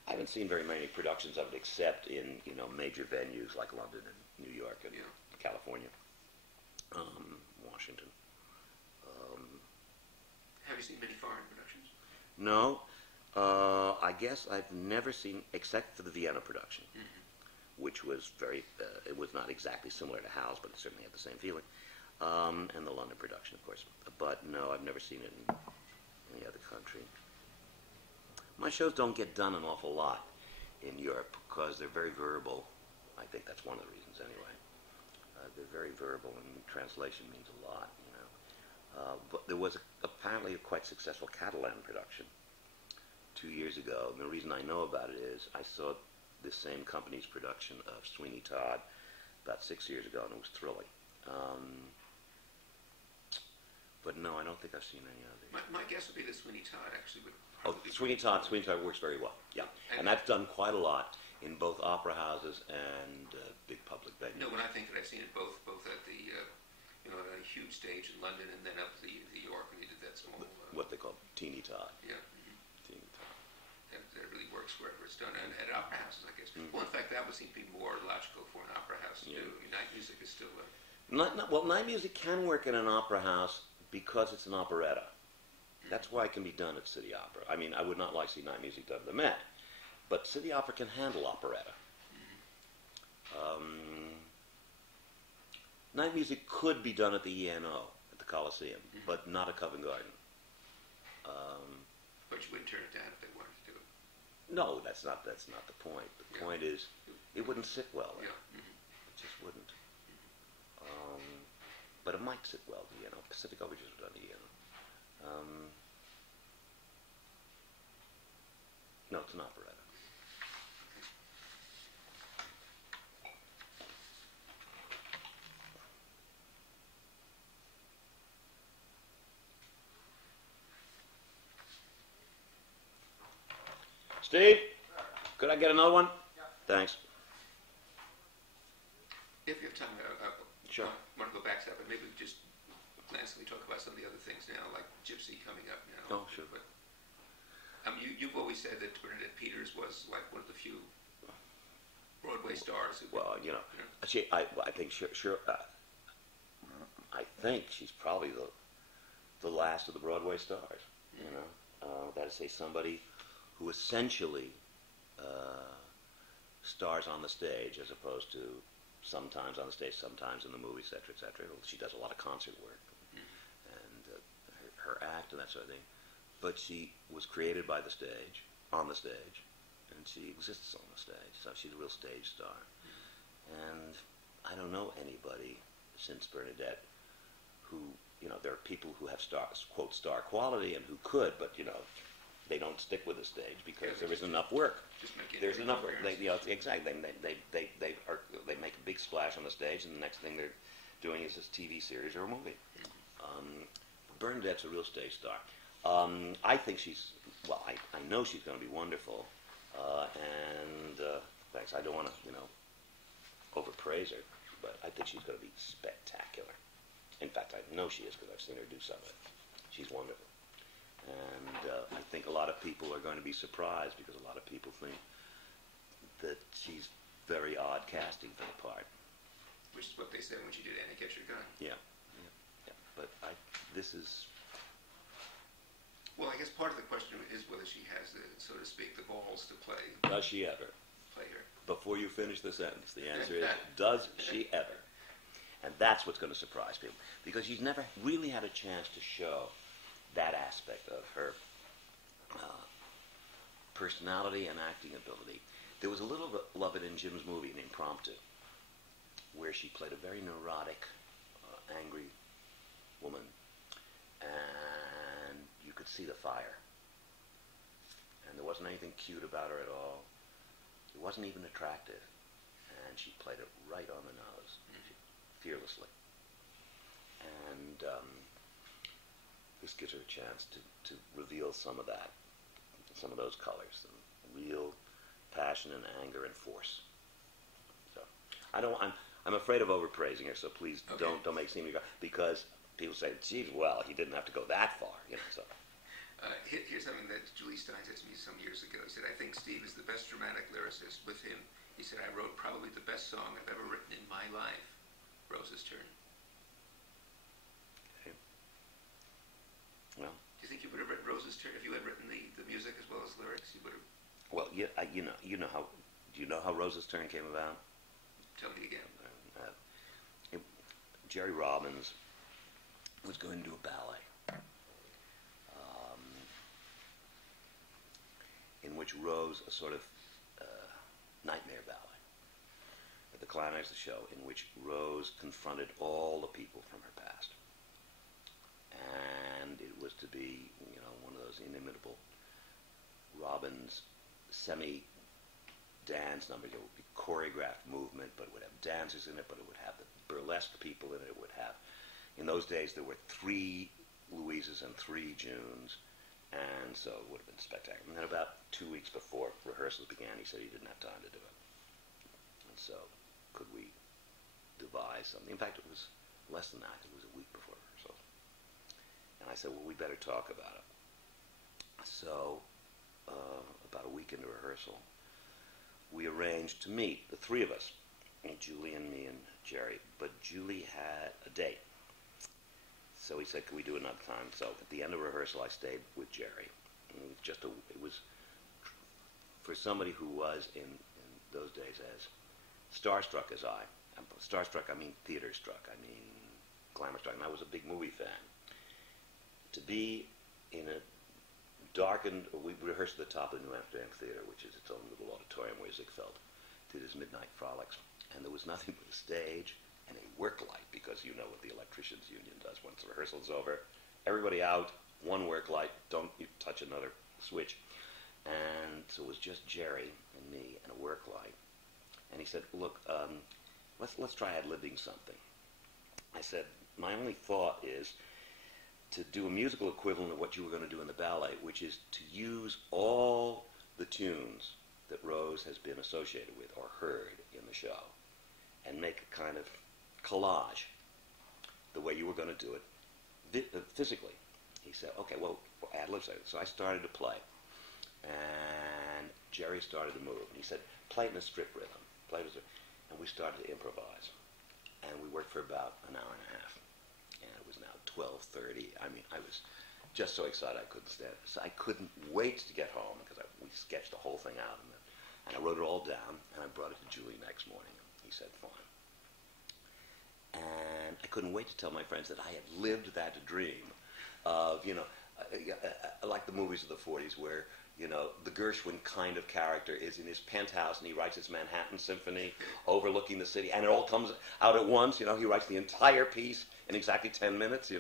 I haven't seen very many productions of it except in major venues like London and New York and California, Washington. Have you seen many foreign productions? No, I guess I've never seen, except for the Vienna production, which was it was not exactly similar to Hal's, but it certainly had the same feeling, and the London production, of course. But no, I've never seen it in any other country. My shows don't get done an awful lot in Europe because they're very verbal. I think that's one of the reasons, anyway. They're very verbal, and translation means a lot, But there was apparently a quite successful Catalan production 2 years ago. And the reason I know about it is I saw this same company's production of Sweeney Todd about 6 years ago, and it was thrilling. But no, I don't think I've seen any other. My guess would be that Sweeney Todd actually would. Sweeney Todd works very well. Yeah, and that's done quite a lot in both opera houses and big public venues. No, when I think that I've seen it both at the a huge stage in London and then up the York when you did that small. What they call Teeny Todd. Yeah. Teeny Todd. That really works wherever it's done, and at opera houses, I guess. Well, in fact, that would seem to be more logical for an opera house to do. Night music is still Well, night music can work in an opera house because it's an operetta. That's why it can be done at City Opera. I mean, I would not like to see night music done at the Met, but City Opera can handle operetta. Night music could be done at the ENO, at the Coliseum, but not at Covent Garden. But you wouldn't turn it down if they wanted to do it. No, that's not the point. The point is, it wouldn't sit well there. Yeah. It just wouldn't. But it might sit well, Pacific Overtures were done at ENO. No, it's an operetta. Steve, could I get another one? Yeah. Thanks. If you have time, Sure. I want to go back to that, but maybe we just glancingly talk about some of the other things now, like Gypsy coming up now. Oh, sure. But you've always said that Burnett Peters was like one of the few Broadway stars. Well, I think sure. I think she's probably the last of the Broadway stars. That is, say, somebody who essentially stars on the stage as opposed to sometimes on the stage, sometimes in the movie, etc., etc. She does a lot of concert work and her act and that sort of thing. But she was created by the stage, on the stage, and she exists on the stage. So she's a real stage star. And I don't know anybody since Bernadette who, there are people who have quote, star quality and who could, but, they don't stick with the stage because there isn't enough work. There's enough work. Exactly. They make a big splash on the stage, and the next thing they're doing is this TV series or a movie. Bernadette's a real stage star. I think I know she's going to be wonderful, and thanks. I don't want to, overpraise her, but I think she's going to be spectacular. In fact, I know she is because I've seen her do some of it. She's wonderful. And I think a lot of people are going to be surprised because a lot of people think that she's very odd casting for the part. Which is what they said when she did Annie Get Your Gun. Yeah. But this is... Well, I guess part of the question is whether she has, so to speak, the balls to play. Does she ever? Play her. Before you finish the sentence, the answer is, does she ever? And that's what's going to surprise people. Because she's never really had a chance to show that aspect of her personality and acting ability. There was a little Love It in Jim's movie, an Impromptu, where she played a very neurotic, angry woman, and you could see the fire. And there wasn't anything cute about her at all. It wasn't even attractive. And she played it right on the nose, fearlessly. And this gives her a chance to reveal some of that, some of those colors, some real passion and anger and force. So I'm afraid of overpraising her, so please don't make it seem because people say, geez, well, he didn't have to go that far, So. Here's something that Julie Stein said to me some years ago. He said, I think Steve is the best dramatic lyricist. With him, he said, I wrote probably the best song I've ever written in my life, Rose's Turn. Okay. Well. Do you think you would have written Rose's Turn if you had written the music as well as lyrics? You would have. Well, yeah, you know how. Do you know how Rose's Turn came about? Tell me again. Jerry Robbins was going to do a ballet. In which Rose, a sort of nightmare ballet, at the climax of the show, in which Rose confronted all the people from her past. And it was to be, one of those inimitable Robbins semi-dance numbers. It would be choreographed movement, but it would have dancers in it, but it would have the burlesque people in it. It would have, in those days, there were 3 Louises and 3 Junes. And so it would have been spectacular. And then about 2 weeks before rehearsals began, he said he didn't have time to do it. And so could we devise something? In fact, it was less than that. It was a week before rehearsals. And I said, well, we better talk about it. So about a week into rehearsal, we arranged to meet, the 3 of us, Julie and me and Jerry. But Julie had a date. So he said, can we do it another time? So at the end of rehearsal, I stayed with Jerry. And it was for somebody who was in those days as starstruck as I. Starstruck, I mean theater struck. I mean glamour struck. And I was a big movie fan. To be in a darkened, we rehearsed at the top of the New Amsterdam Theater, which is its own little auditorium where Ziegfeld did his midnight frolics. And there was nothing but a stage and a work light, because you know what the electricians union does once the rehearsal's over. Everybody out, 1 work light, don't you touch another switch. And so it was just Jerry and me and a work light. And he said, look, let's try ad-libbing something. I said, my only thought is to do a musical equivalent of what you were going to do in the ballet, which is to use all the tunes that Rose has been associated with or heard in the show and make a kind of collage the way you were going to do it physically. He said, okay, well, ad-libs. So I started to play, and Jerry started to move. And he said, play it in a strip rhythm. And we started to improvise. And we worked for about an hour and a half. And it was now 12:30. I mean, I was just so excited I couldn't stand it. So I couldn't wait to get home because we sketched the whole thing out. And I wrote it all down, and I brought it to Julie next morning. He said, fine. And I couldn't wait to tell my friends that I had lived that dream of, like the movies of the 40s where, the Gershwin kind of character is in his penthouse and he writes his Manhattan Symphony overlooking the city, and it all comes out at once. He writes the entire piece in exactly 10 minutes,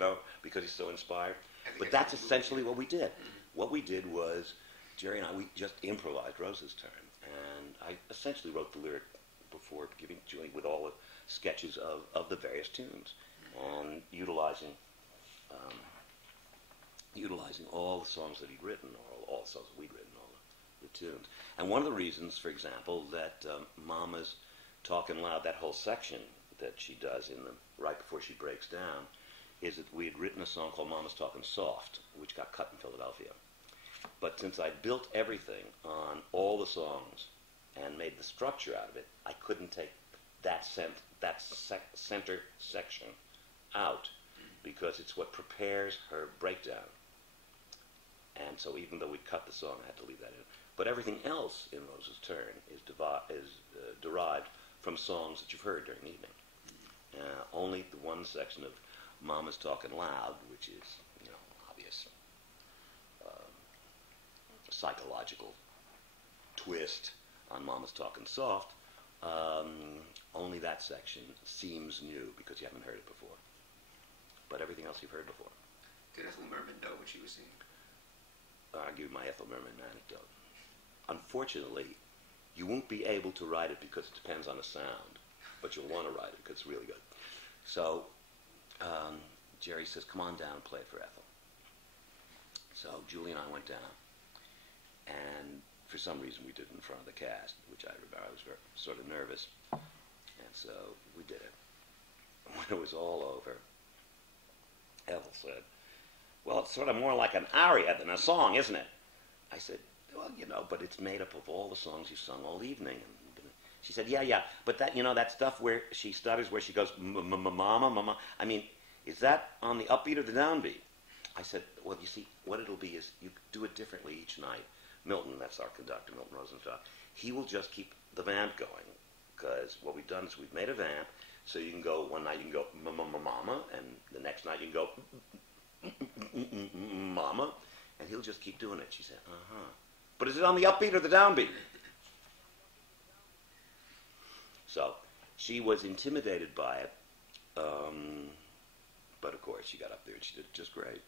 because he's so inspired. But that's essentially what we did. What we did was, Jerry and I, we just improvised Rose's Turn. And I essentially wrote the lyric before giving Julie with all the sketches of the various tunes, and utilizing all the songs that he'd written, or all the songs that we'd written, all the tunes. And one of the reasons, for example, that Mama's Talkin' Loud, that whole section that she does right before she breaks down, is that we had written a song called Mama's Talkin' Soft, which got cut in Philadelphia. But since I built everything on all the songs and made the structure out of it, I couldn't take that center section out, because it's what prepares her breakdown. And so even though we cut the song, I had to leave that in. But everything else in Rose's Turn is derived from songs that you've heard during the evening. Only the one section of Mama's Talkin' Loud, which is, obvious psychological twist on Mama's Talkin' Soft, only that section seems new because you haven't heard it before. But everything else you've heard before. Did Ethel Merman know what she was singing? I'll give you my Ethel Merman anecdote. Unfortunately, you won't be able to write it because it depends on the sound, but you'll want to write it because it's really good. So Jerry says, come on down and play it for Ethel. So Julie and I went down, and for some reason we did it in front of the cast, which I remember I was very, sort of nervous. And so we did it. When it was all over, Ethel said, well, it's sort of more like an aria than a song, isn't it? I said, well, you know, but it's made up of all the songs you sung all evening. And she said, yeah, but that, you know, that stuff where she stutters, where she goes, mama, I mean, is that on the upbeat or the downbeat? I said, well, you see, what it'll be is you do it differently each night. Milton, that's our conductor, Milton Rosenstock, he will just keep the vamp going, because what we've done is we've made a vamp, so you can go, one night you can go, mama, and the next night you can go, mama, and he'll just keep doing it. She said, but is it on the upbeat or the downbeat? So she was intimidated by it, but of course she got up there and she did it just great.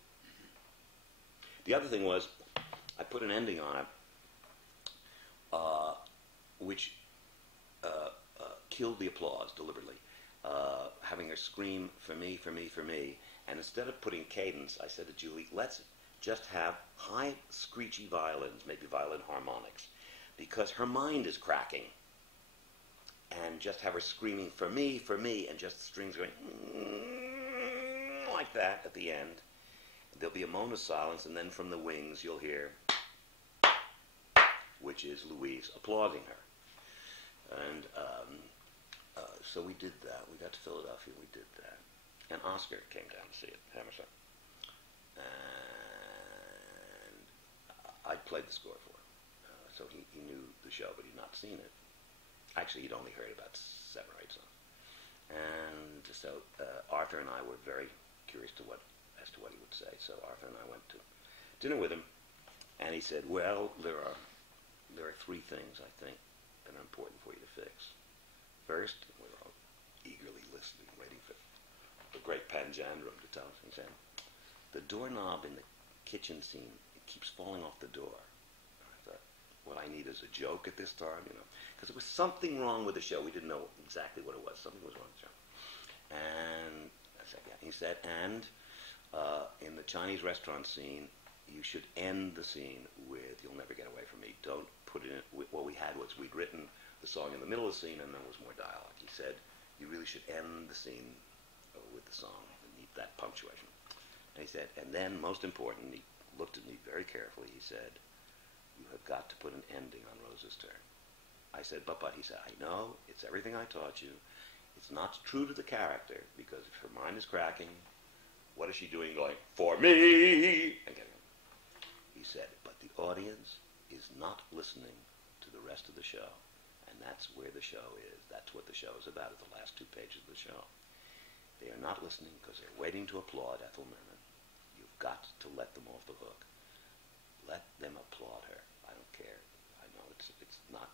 The other thing was, I put an ending on it, which killed the applause deliberately, having her scream, for me, for me, for me. And instead of putting cadence, I said to Julie, let's just have high, screechy violins, maybe violin harmonics, because her mind is cracking. And just have her screaming, for me, and just the strings going like that at the end. There'll be a moment of silence, and then from the wings you'll hear, which is Louise applauding her. And so we did that. We got to Philadelphia, we did that. And Oscar came down to see it, Hammerstein. And I played the score for him. So he knew the show, but he'd not seen it. Actually, he'd only heard about 7 or 8 songs. And so Arthur and I were very curious as to what he would say. So Arthur and I went to dinner with him, and he said, well, there are 3 things, I think, that are important for you to fix. First, we were all eagerly listening, waiting for the great Panjandrum to tell us. He said, the doorknob in the kitchen scene, it keeps falling off the door. And I thought, what I need is a joke at this time, you know, because there was something wrong with the show. We didn't know exactly what it was. Something was wrong with the show. And I said, yeah. He said, and in the Chinese restaurant scene, you should end the scene with "You'll Never Get Away From Me." Don't put it in. What we had was we'd written the song in the middle of the scene, and there was more dialogue. He said, you really should end the scene with the song and need that punctuation. And he said, and then most important, he looked at me very carefully. He said, you have got to put an ending on Rose's Turn. I said, but he said, I know, it's everything I taught you. It's not true to the character, because if her mind is cracking, what is she doing going, for me? Again. He said, but the audience is not listening to the rest of the show. And that's where the show is. That's what the show is about, at the last 2 pages of the show. They are not listening because they're waiting to applaud Ethel Merman. You've got to let them off the hook. Let them applaud her. I don't care. I know it's not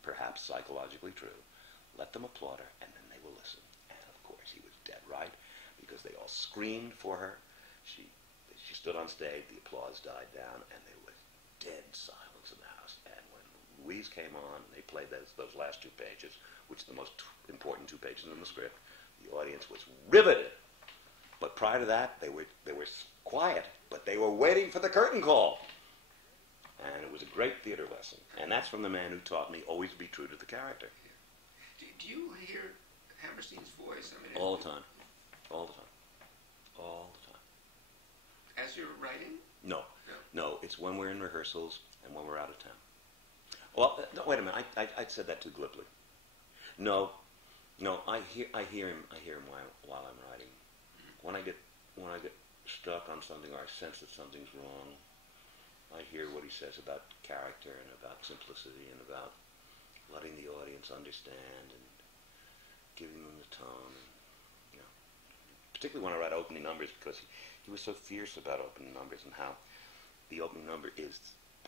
perhaps psychologically true. Let them applaud her, and then they will listen. And of course, he was dead right, because they all screamed for her. She stood on stage, the applause died down, and there was dead silence in the house. And when Louise came on, they played those last 2 pages, which are the most important 2 pages in the script. The audience was riveted. But prior to that, they were quiet, but they were waiting for the curtain call. And it was a great theater lesson. And that's from the man who taught me always be true to the character. Do you hear Hammerstein's voice? I mean, all the time. All the time. All the time. As you're writing? No, it's when we're in rehearsals and when we're out of town. Well, no, wait a minute. I said that too glibly. No, I hear him while I'm writing. When I get stuck on something, or I sense that something's wrong, I hear what he says about character and about simplicity and about letting the audience understand and giving them the tone. And, you know, particularly when I write opening numbers, because he was so fierce about opening numbers and how the opening number is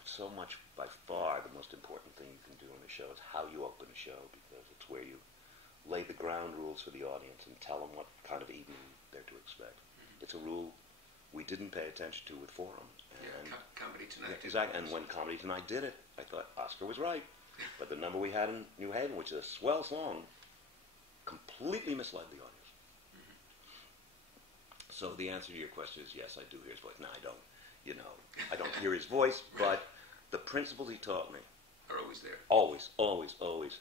so much, by far, the most important thing you can do in a show is how you open a show, because it's where you lay the ground rules for the audience and tell them what kind of evening they're to expect. It's a rule we didn't pay attention to with Forum. And Comedy Tonight. Yeah, exactly. And when Comedy Tonight did it, I thought Oscar was right. But the number we had in New Haven, which is a swell song, completely misled the audience. So the answer to your question is yes, I do hear his voice. No, I don't. I don't hear his voice, but the principles he taught me are always there. Always, always, always.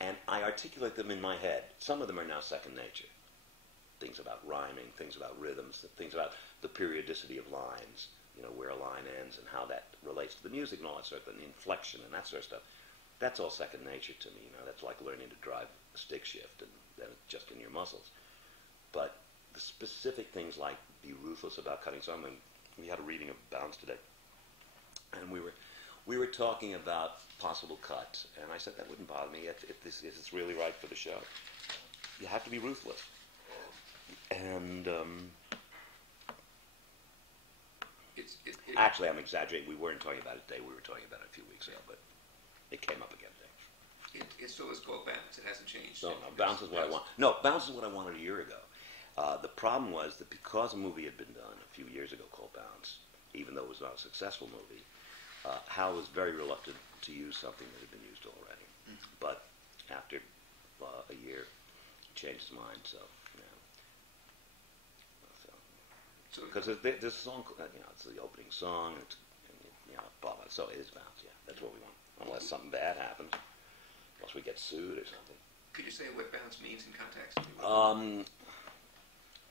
And I articulate them in my head. Some of them are now second nature. Things about rhyming, things about rhythms, things about the periodicity of lines, where a line ends and how that relates to the music and all that sort of thing, inflection and that sort of stuff. That's all second nature to me. That's like learning to drive a stick shift, and then it's just in your muscles. But the specific things like be ruthless about cutting something. We had a reading of Bounce today, and we were talking about possible cuts, and I said that wouldn't bother me if it's really right for the show. You have to be ruthless. And actually, I'm exaggerating. We weren't talking about it today. We were talking about it a few weeks ago, but it came up again today. It still is called Bounce. It hasn't changed. No, Bounce is what I want. No, Bounce is what I wanted a year ago. The problem was that because a movie had been done a few years ago called Bounce, even though it was not a successful movie, Hal was very reluctant to use something that had been used already. Mm-hmm. But after a year, he changed his mind. So, because there's a song, it's the opening song, blah, blah. So it is Bounce. Yeah, that's what we want. Unless something bad happens, unless we get sued or something. Could you say what Bounce means in context?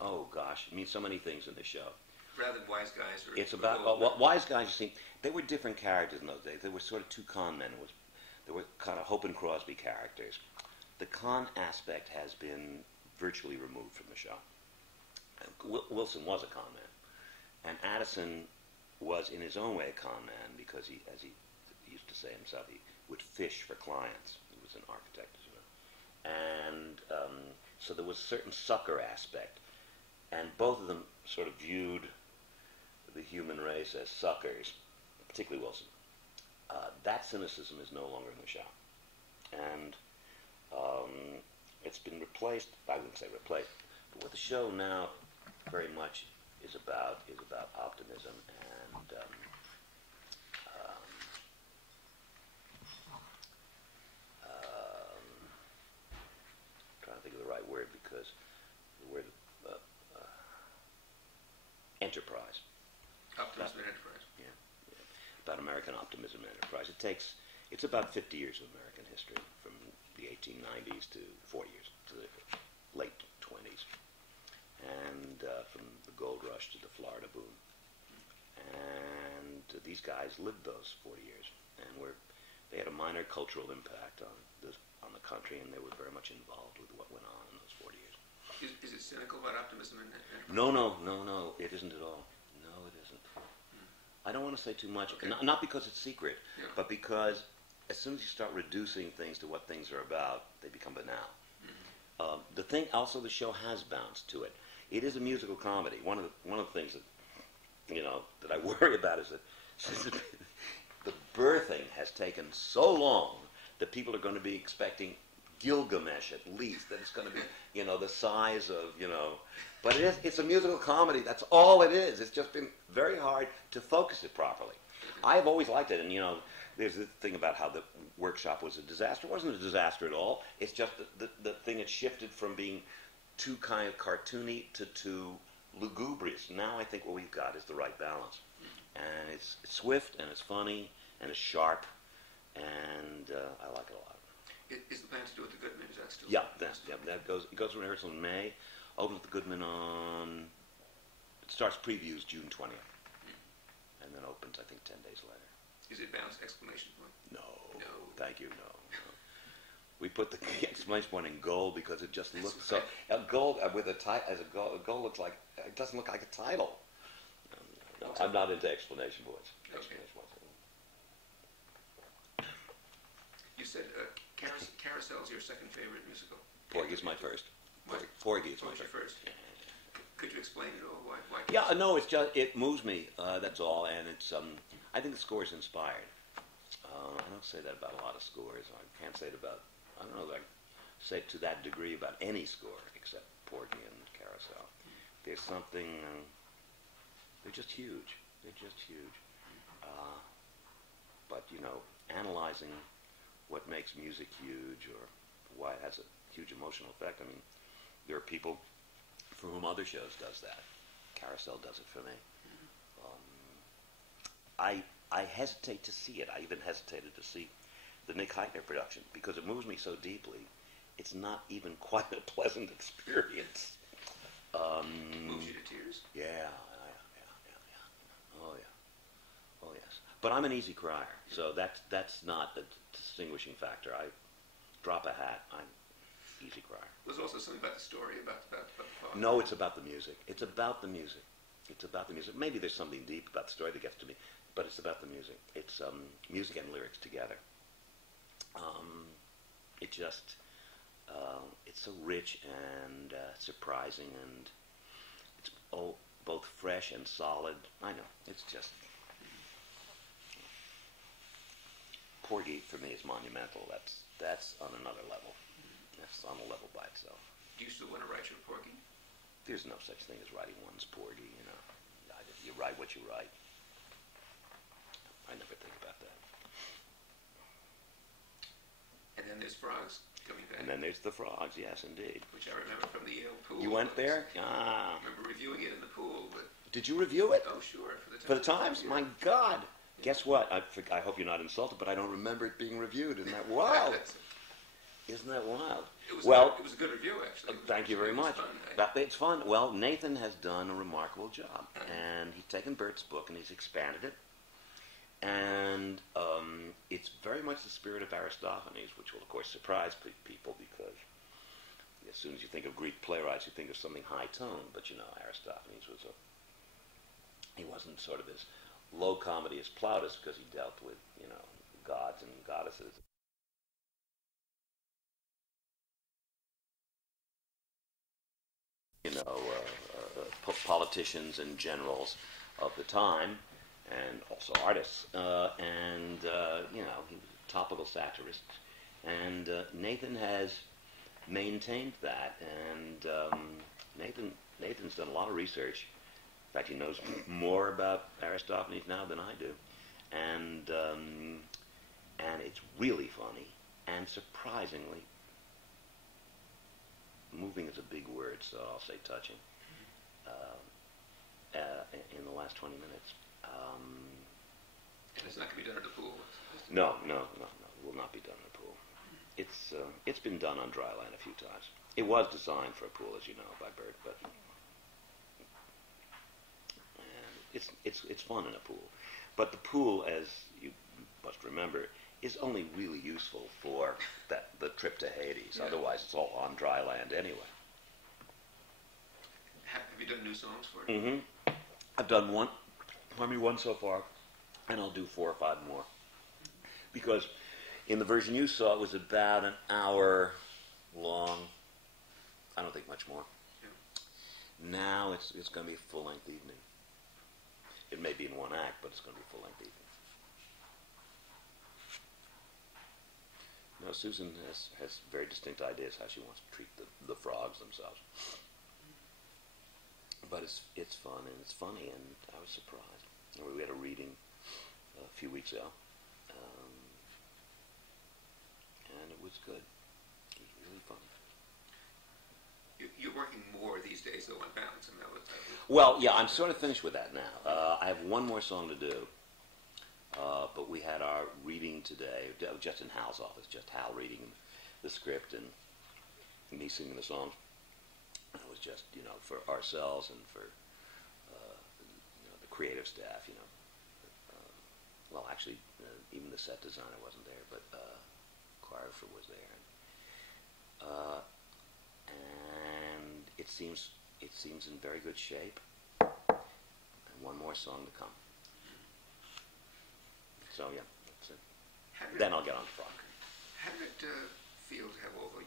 Oh gosh, it means so many things in the show. Rather than Wise Guys, or it's about Wise Guys. You see, they were different characters in those days. They were sort of two con men. They were kind of Hope and Crosby characters. The con aspect has been virtually removed from the show. Wilson was a con man, and Addison was in his own way a con man because he, as he used to say himself, he would fish for clients. He was an architect, as you know, and so there was a certain sucker aspect. And both of them sort of viewed the human race as suckers, particularly Wilson. That cynicism is no longer in the show. And it's been replaced, I wouldn't say replaced, but what the show now very much is about optimism and trying to think of the right word, because the word enterprise. Optimism and enterprise. Yeah. About American optimism and enterprise. It's about 50 years of American history, from the 1890s to 40 years, to the late 20s. And from the gold rush to the Florida boom. And these guys lived those 40 years. And they had a minor cultural impact on the country, and they were very much involved with what went on in those 40 years. Is it cynical about optimism and enterprise? No, it isn't at all. No, it isn't. I don't want to say too much, okay. Not because it's secret, but because as soon as you start reducing things to what things are about, they become banal. Mm-hmm. The thing, also, the show has bounce to it. It is a musical comedy. One of the things that I worry about is that the birthing has taken so long that people are going to be expecting Gilgamesh at least, that it's going to be, the size of, but it's a musical comedy. That's all it is. It's just been very hard to focus it properly. I've always liked it, and, there's this thing about how the workshop was a disaster. It wasn't a disaster at all. It's just the thing had shifted from being too kind of cartoony to too lugubrious. Now I think what we've got is the right balance. And it's swift, and it's funny, and it's sharp, and I like it a lot. Is the plan to do it with the Goodman? Is that still? Yeah, it goes to rehearsal in May. Opens with the Goodman it starts previews June 20th. And then opens, I think, 10 days later. Is it Bounce exclamation point? No. Thank you, no. We put the exclamation point in gold because it just looks so... gold with a gold looks like... It doesn't look like a title. No, I'm not into explanation points. You said Carousel's your second favorite musical. Porgy's my first. Porgy is my first. Could you explain it, or why? Yeah, no, it's just, it moves me, that's all, and it's, I think the score is inspired. I don't say that about a lot of scores. I can't say it about, I don't know that I say it to that degree about any score except Porgy and Carousel. There's something, they're just huge. They're just huge. But, you know, analyzing what makes music huge or why it has a huge emotional effect, I mean, there are people for whom other shows does that. Carousel does it for me. I hesitate to see it. I even hesitated to see the Nick Heitner production because it moves me so deeply. It's not even quite a pleasant experience. Moves you to tears? Yeah. Oh yes. But I'm an easy crier, so that's not the distinguishing factor. I drop a hat. I'm easy crier. There's also something about the story about the father. No, it's about the music. It's about the music. It's about the music. Maybe there's something deep about the story that gets to me, but it's about the music. It's music and lyrics together. It just, it's so rich and surprising, and it's both fresh and solid. I know, it's just, Porgy for me is monumental. That's on another level. That's on a level by itself. Do you still want to write your Porgy? There's no such thing as writing one's Porgy, you know. You write what you write. I never think about that. And then there's Frogs coming back. And then there's the Frogs, yes, indeed. Which I remember from the Yale pool. You went there? I remember reviewing it in the pool. But did you review it? oh, sure. For the Times. For the Times? Yeah. My God. Yeah. Guess what? I hope you're not insulted, but I don't remember it being reviewed. Isn't that wild? Isn't that wild? It was a good review, actually. Thank you very much. Fun, It's fun. Well, Nathan has done a remarkable job, and he's taken Bert's book and he's expanded it, and it's very much the spirit of Aristophanes, which will, of course, surprise people because as soon as you think of Greek playwrights, you think of something high tone. But you know, Aristophanes he wasn't sort of as low comedy as Plautus because he dealt with, you know, gods and goddesses. You know, politicians and generals of the time, and also artists, and you know, he was a topical satirist. And Nathan has maintained that, and Nathan's done a lot of research. In fact, he knows more about Aristophanes now than I do, and it's really funny and surprisingly. Moving is a big word, so I'll say touching. In the last 20 minutes. And it's not going to be done at the pool? No. It will not be done in the pool. It's been done on dry land a few times. It was designed for a pool, as you know, by Bert, but it's fun in a pool. But the pool, as you must remember, is only really useful for the trip to Hades. Yeah. Otherwise, it's all on dry land anyway. Have you done new songs for it? Mm-hmm. I've done one so far, and I'll do 4 or 5 more. Because in the version you saw, it was about an hour long. I don't think much more. Yeah. Now it's going to be a full-length evening. It may be in one act, but it's going to be a full-length evening. No, Susan has very distinct ideas how she wants to treat the frogs themselves. But it's fun and it's funny, and I was surprised. We had a reading a few weeks ago, and it was good. It was really fun. You're working more these days, though, on balance. Well, yeah, I'm sort of finished with that now. I have one more song to do. But we had our reading today, just in Hal's office, just Hal reading the script and me singing the songs. It was just, you know, for ourselves and for, you know, the creative staff, you know. Well, actually, even the set designer wasn't there, but choreographer was there. And it seems in very good shape. And one more song to come. So yeah, that's it. Then I'll get on to Frog. How did it feel to have all the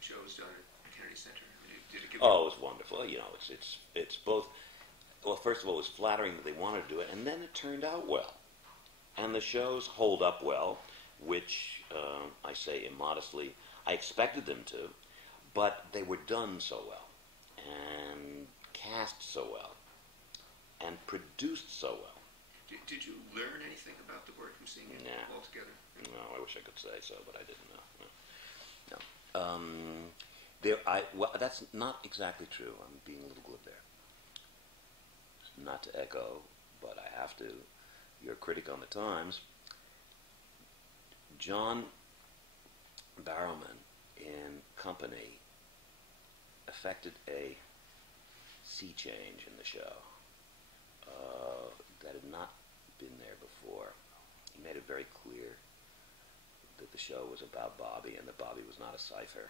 shows done at Kennedy Center? Did it give Oh, it was wonderful. You know, it's both. Well, first of all, it was flattering that they wanted to do it, and then it turned out well. And the shows hold up well, which I say immodestly, I expected them to, but they were done so well, and cast so well, and produced so well. Did you learn anything about the work from seeing it altogether? No, I wish I could say so, but I didn't know. Well, that's not exactly true. I'm being a little glib there. Not to echo, but I have to. You're a critic on the Times. John Barrowman in Company affected a sea change in the show that had not been there before. He made it very clear that the show was about Bobby and that Bobby was not a cipher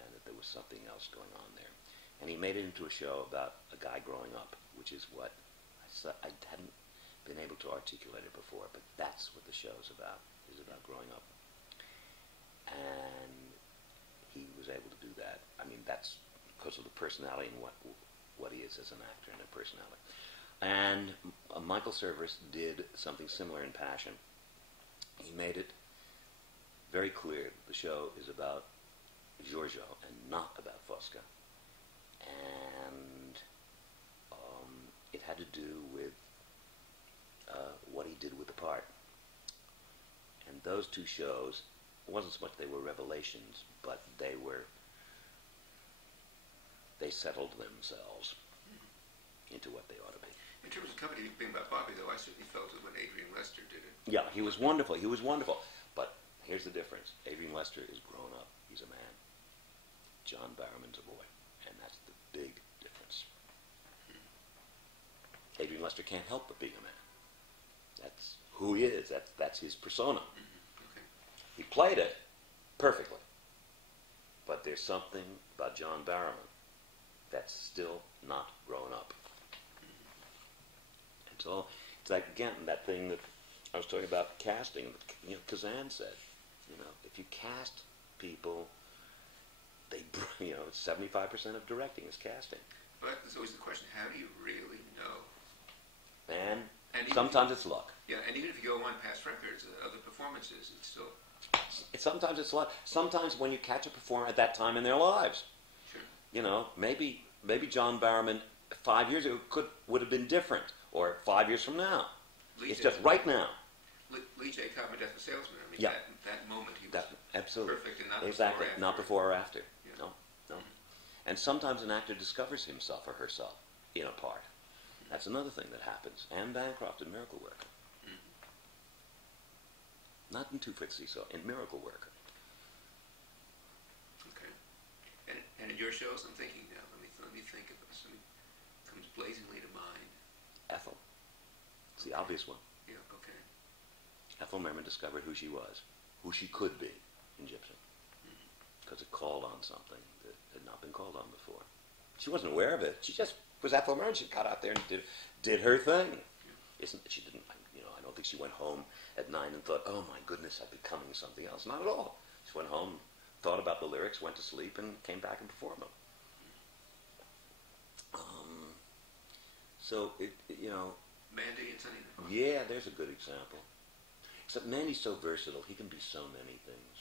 and that there was something else going on there. And he made it into a show about a guy growing up, which is what I hadn't been able to articulate it before, but that's what the show's about. It's about growing up. And he was able to do that. I mean, that's because of the personality and what he is as an actor and a personality. And Michael Cerveris did something similar in Passion. He made it very clear that the show is about Giorgio and not about Fosca. And it had to do with what he did with the part. And those two shows, it wasn't so much they were revelations, but they settled themselves into what they ought to be. In terms of Company being about Bobby, though, I certainly felt it when Adrian Lester did it. Yeah, he was wonderful. He was wonderful. But here's the difference. Adrian Lester is grown up. He's a man. John Barrowman's a boy. And that's the big difference. Adrian Lester can't help but being a man. That's who he is. That's his persona. Okay. He played it perfectly. But there's something about John Barrowman that's still not grown up. And so it's like, again, that thing that I was talking about casting. You know, Kazan said, you know, if you cast people, it's 75% of directing is casting. But there's always the question, how do you really know? And sometimes it's luck. Yeah, and even if you go on past records, other performances, it's still... Sometimes it's luck. Sometimes when you catch a performer at that time in their lives, Sure. you know, maybe John Barrowman 5 years ago would have been different, or 5 years from now. It's just right now. Lee J. Cobb in Death of a Salesman, I mean, Yeah. that moment he was Absolutely. perfect, and not Exactly. before or after. Not before or after. Yeah. No. And sometimes an actor discovers himself or herself in a part. That's another thing that happens. Anne Bancroft in Miracle Worker. Not in Two Foot Seesaw, in Miracle Worker. Okay. And in your shows, I'm thinking now, let me think of something comes blazingly to mind. Ethel. It's the obvious one. Yeah, okay. Ethel Merman discovered who she was, who she could be in Gypsy. Because it called on something that had not been called on before. She wasn't aware of it. She just was Ethel Merman. She got out there and did her thing. She didn't, I don't think she went home at 9 and thought, oh my goodness, I'm becoming something else. Not at all. She went home, thought about the lyrics, went to sleep, and came back and performed them. Mandy and Sonny. Yeah, there's a good example. Except Mandy's so versatile. He can be so many things.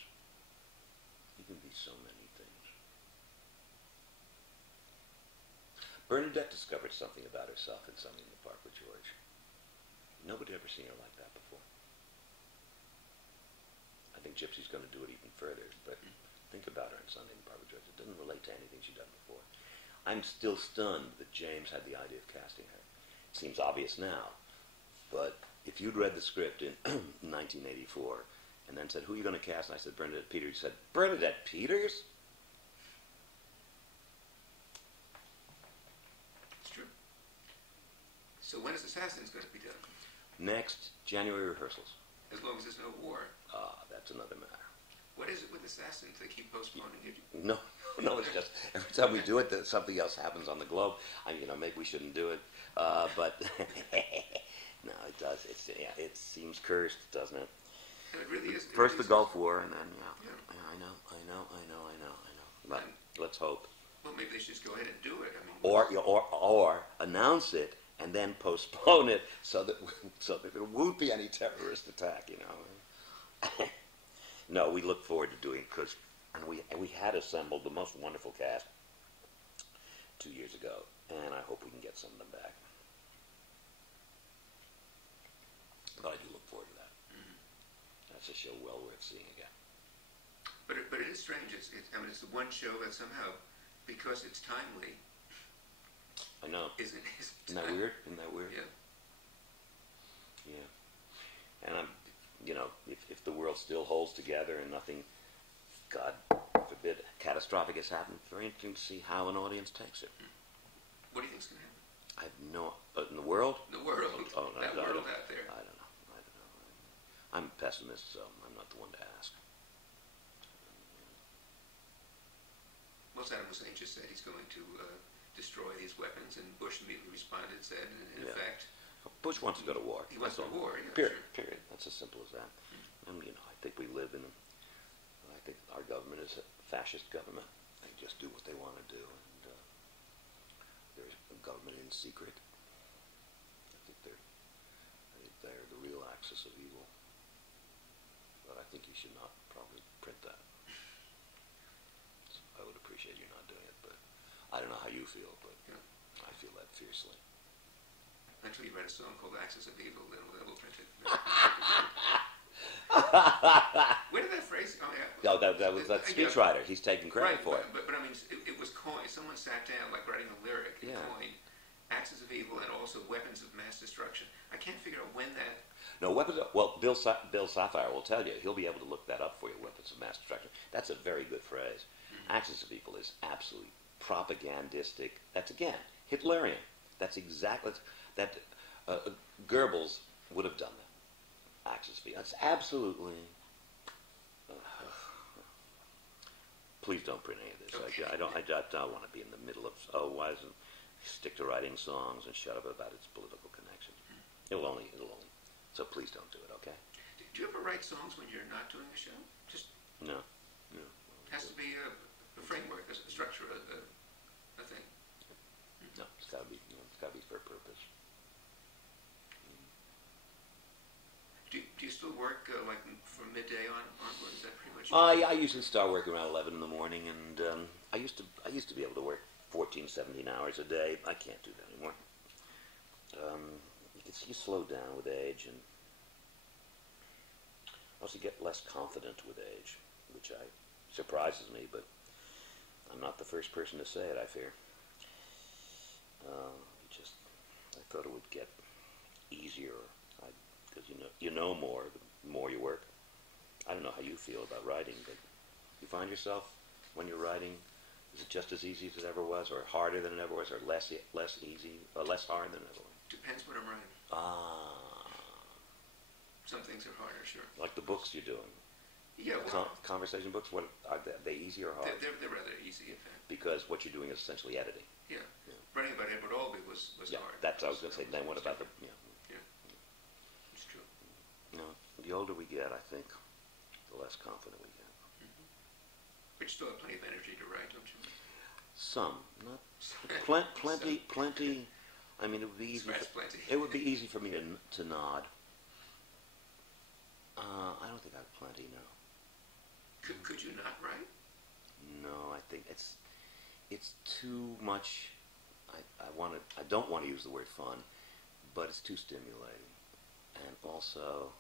Bernadette discovered something about herself in Something in the Park with George. Nobody had ever seen her like that before. I think Gypsy's going to do it even further, but think about her in Something in the Park with George. It doesn't relate to anything she'd done before. I'm still stunned that James had the idea of casting her. It seems obvious now, but if you'd read the script in 1984 and then said, who are you going to cast? And I said, Bernadette Peters. You said, Bernadette Peters? It's true. So when is Assassins going to be done? Next January rehearsals. As long as there's no war. That's another matter. What is it with Assassins? They keep postponing it. No, it's just every time we do it, something else happens on the globe. Maybe we shouldn't do it, but no, it does. It seems cursed, doesn't it? And it really is. First the Gulf War, and then Yeah. I know. But let's hope. Well, maybe they should just go ahead and do it. I mean, or announce it and then postpone it so that there won't be any terrorist attack. No, we look forward to doing it because we had assembled the most wonderful cast 2 years ago, and I hope we can get some of them back. But I do look forward to that. Mm-hmm. That's a show well worth seeing again. But it is strange. It's the one show that somehow, because it's timely. I know. Isn't that weird? Isn't that weird? Yeah. Yeah. And I'm, if the world still holds together and nothing, God forbid, catastrophic has happened, it's very interesting to see how an audience takes it. What do you think's going to happen? I have no. In the world? The world. Oh, no, that world out there. I don't know. I'm a pessimist, so I'm not the one to ask. Well, Saddam Hussein just said he's going to destroy these weapons, and Bush immediately responded, said, in effect... Bush wants to go to war. He wants to go to war, yeah. Period. Sure. Period. That's as simple as that. And, I think we live in... I think our government is a fascist government. They just do what they want to do, and there's a government in secret. I think they're the real axis of evil. But I think you should not probably print that. I would appreciate you not doing it, but I don't know how you feel, but I feel that fiercely. Until you write a song called Axis of Evil, then we'll print it. Where did that phrase come from? No, that was that speechwriter. He's taking credit for it. But I mean, it was coined. Someone sat down, like writing a lyric, and coined Axis of Evil and also Weapons of Mass Destruction. I can't figure out when that... No, Bill Sapphire will tell you. He'll be able to look that up for you, Weapons of Mass Destruction. That's a very good phrase. Axis of Evil is absolutely propagandistic. That's, again, Hitlerian. That's exactly... Goebbels would have done that. Axis of Evil. That's absolutely... please don't print any of this. Okay. I don't want to be in the middle of... why doesn't stick to writing songs and shut up about its political connections? It'll only... So please don't do it, okay? Do you ever write songs when you're not doing a show? Just... No. It has to be a framework, a structure, a thing. No, it's got to be. It's got to be for a purpose. Do you still work like from midday onward? Is that pretty much? I usually start working around 11 in the morning, and I used to be able to work 14, 17 hours a day. I can't do that anymore. You slow down with age, and also get less confident with age, which surprises me, but I'm not the first person to say it, I fear. I thought it would get easier, because you know more the more you work. I don't know how you feel about writing, but you find yourself, when you're writing, is it just as easy as it ever was, or harder than it ever was, or less easy, or less hard than it ever was? Depends what I'm writing. Some things are harder, sure. Like the books you're doing. Yeah, well, conversation books. What are they easy or hard? They're rather easy, in fact. Because what you're doing is essentially editing. Yeah. Writing about Edward Albee was hard. That's what I was going to say. Then what about the... Yeah. It's true. The older we get, I think, the less confident we get. Mm-hmm. But you still have plenty of energy to write, don't you? Some. Not... plenty. I mean, it would be easy. It would be easy for me to nod. I don't think I have plenty, no. Could you not write? No, I think it's too much. I don't want to use the word fun, but it's too stimulating. And also,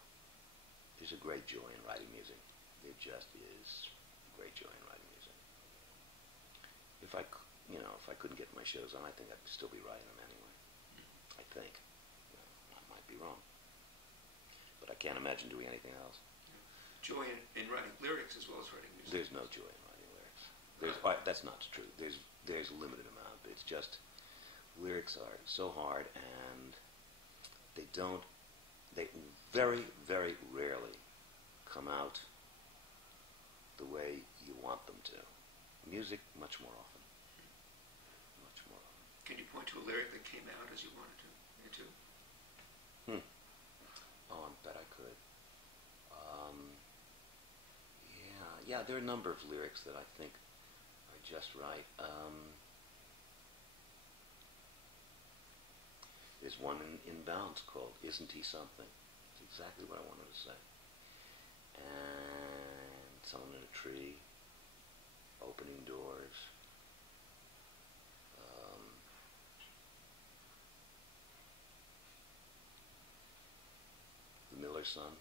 there's a great joy in writing music. There just is great joy in writing music. If I couldn't get my shows on, I think I'd still be writing them anyway. I think. I might be wrong. But I can't imagine doing anything else. Joy in writing lyrics as well as writing music. There's no joy in writing lyrics. That's not true. There's a limited amount. It's just lyrics are so hard, and they very, very rarely come out the way you want them to. Music, much more often. Much more often. Can you point to a lyric that came out as you wanted to? Oh, I bet I could. Yeah, there are a number of lyrics that I think are just right. There's one in Bounce called Isn't He Something? It's exactly what I wanted to say. And Someone in a Tree, Opening Doors. The Miller's Son.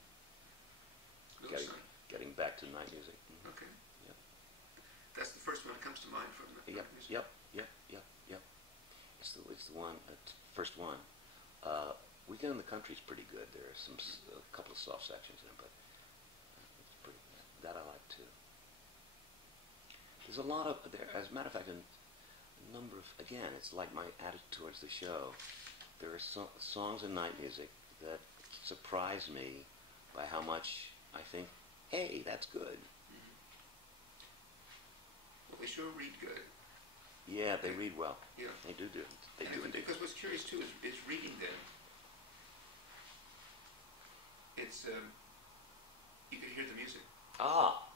Getting back to night music. Mm-hmm. Okay. Yep. That's the first one that comes to mind from the Yep. music. Yep. It's the one. First one. Weekend in the Country is pretty good. There are a couple of soft sections in it, but it's pretty. That I like too. There's a lot of there. As a matter of fact, a number of. Again, it's like my attitude towards the show. There are songs in night music that surprise me by how much I think, hey, that's good. Mm-hmm. Well, they sure read good. Yeah, they read well. Yeah. They do. They do. Because what's curious too is reading them. It's you can hear the music. Ah,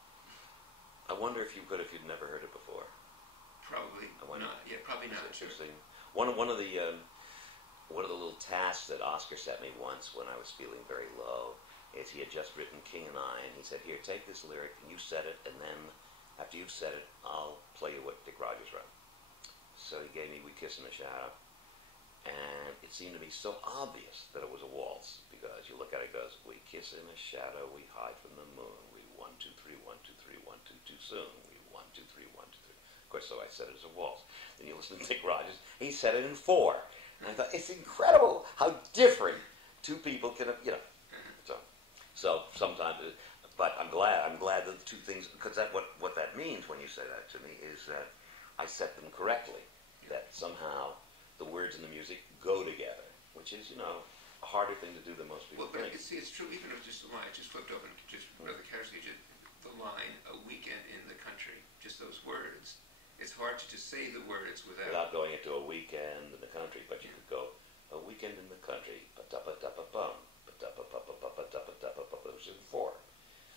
I wonder if you could if you'd never heard it before. Probably not. Yeah, probably not. It's interesting. One of the little tasks that Oscar set me once when I was feeling very low is he had just written King and I, and he said, "Here, take this lyric and you set it, and then after you've said it, I'll play you what Dick Rogers wrote." So he gave me "We Kiss in the Shadow," and it seemed to me so obvious that it was a waltz because you look at it, it goes, "We kiss in the shadow, we hide from the moon, we 1, 2, 3, 1, 2, 3, 1, 2, too soon, we 1, 2, 3, 1, 2, 3." Of course, so I said it as a waltz. Then you listen to Dick Rogers, he said it in 4. And I thought, it's incredible how different two people can, So sometimes, but I'm glad that the two things, because what that means when you say that to me is that I set them correctly, that somehow the words and the music go together, which is, a harder thing to do than most people but think. you can see it's true even if just the line, just flipped open, just rather casually, the line, "A weekend in the country," just those words. It's hard to just say the words without going into a weekend in the country, but you could go, "A weekend in the country, pa-da-pa-da-pa-bum, pa-da-pa-pa-pa-pa-da-pa-da-pa-pa-pa," which is 4.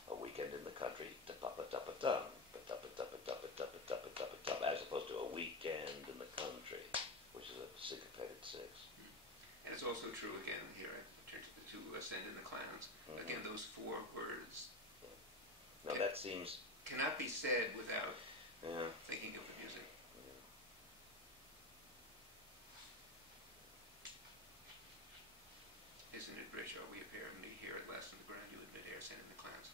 "A weekend in the country, ta-pa-pa-da-pa-dum, pa-da-pa-da-pa-da-pa-da-pa-da-pa-da-pa-dum," as opposed to "A weekend in the country," which is a syncopated 6. And it's also true again here to Send in the Clowns. Mm-hmm. Again, those 4 words. No, that seems cannot be said without thinking of the music. Yeah. Isn't it rich? Are we apparently here at last on the ground? You admit air, Send in the Clowns.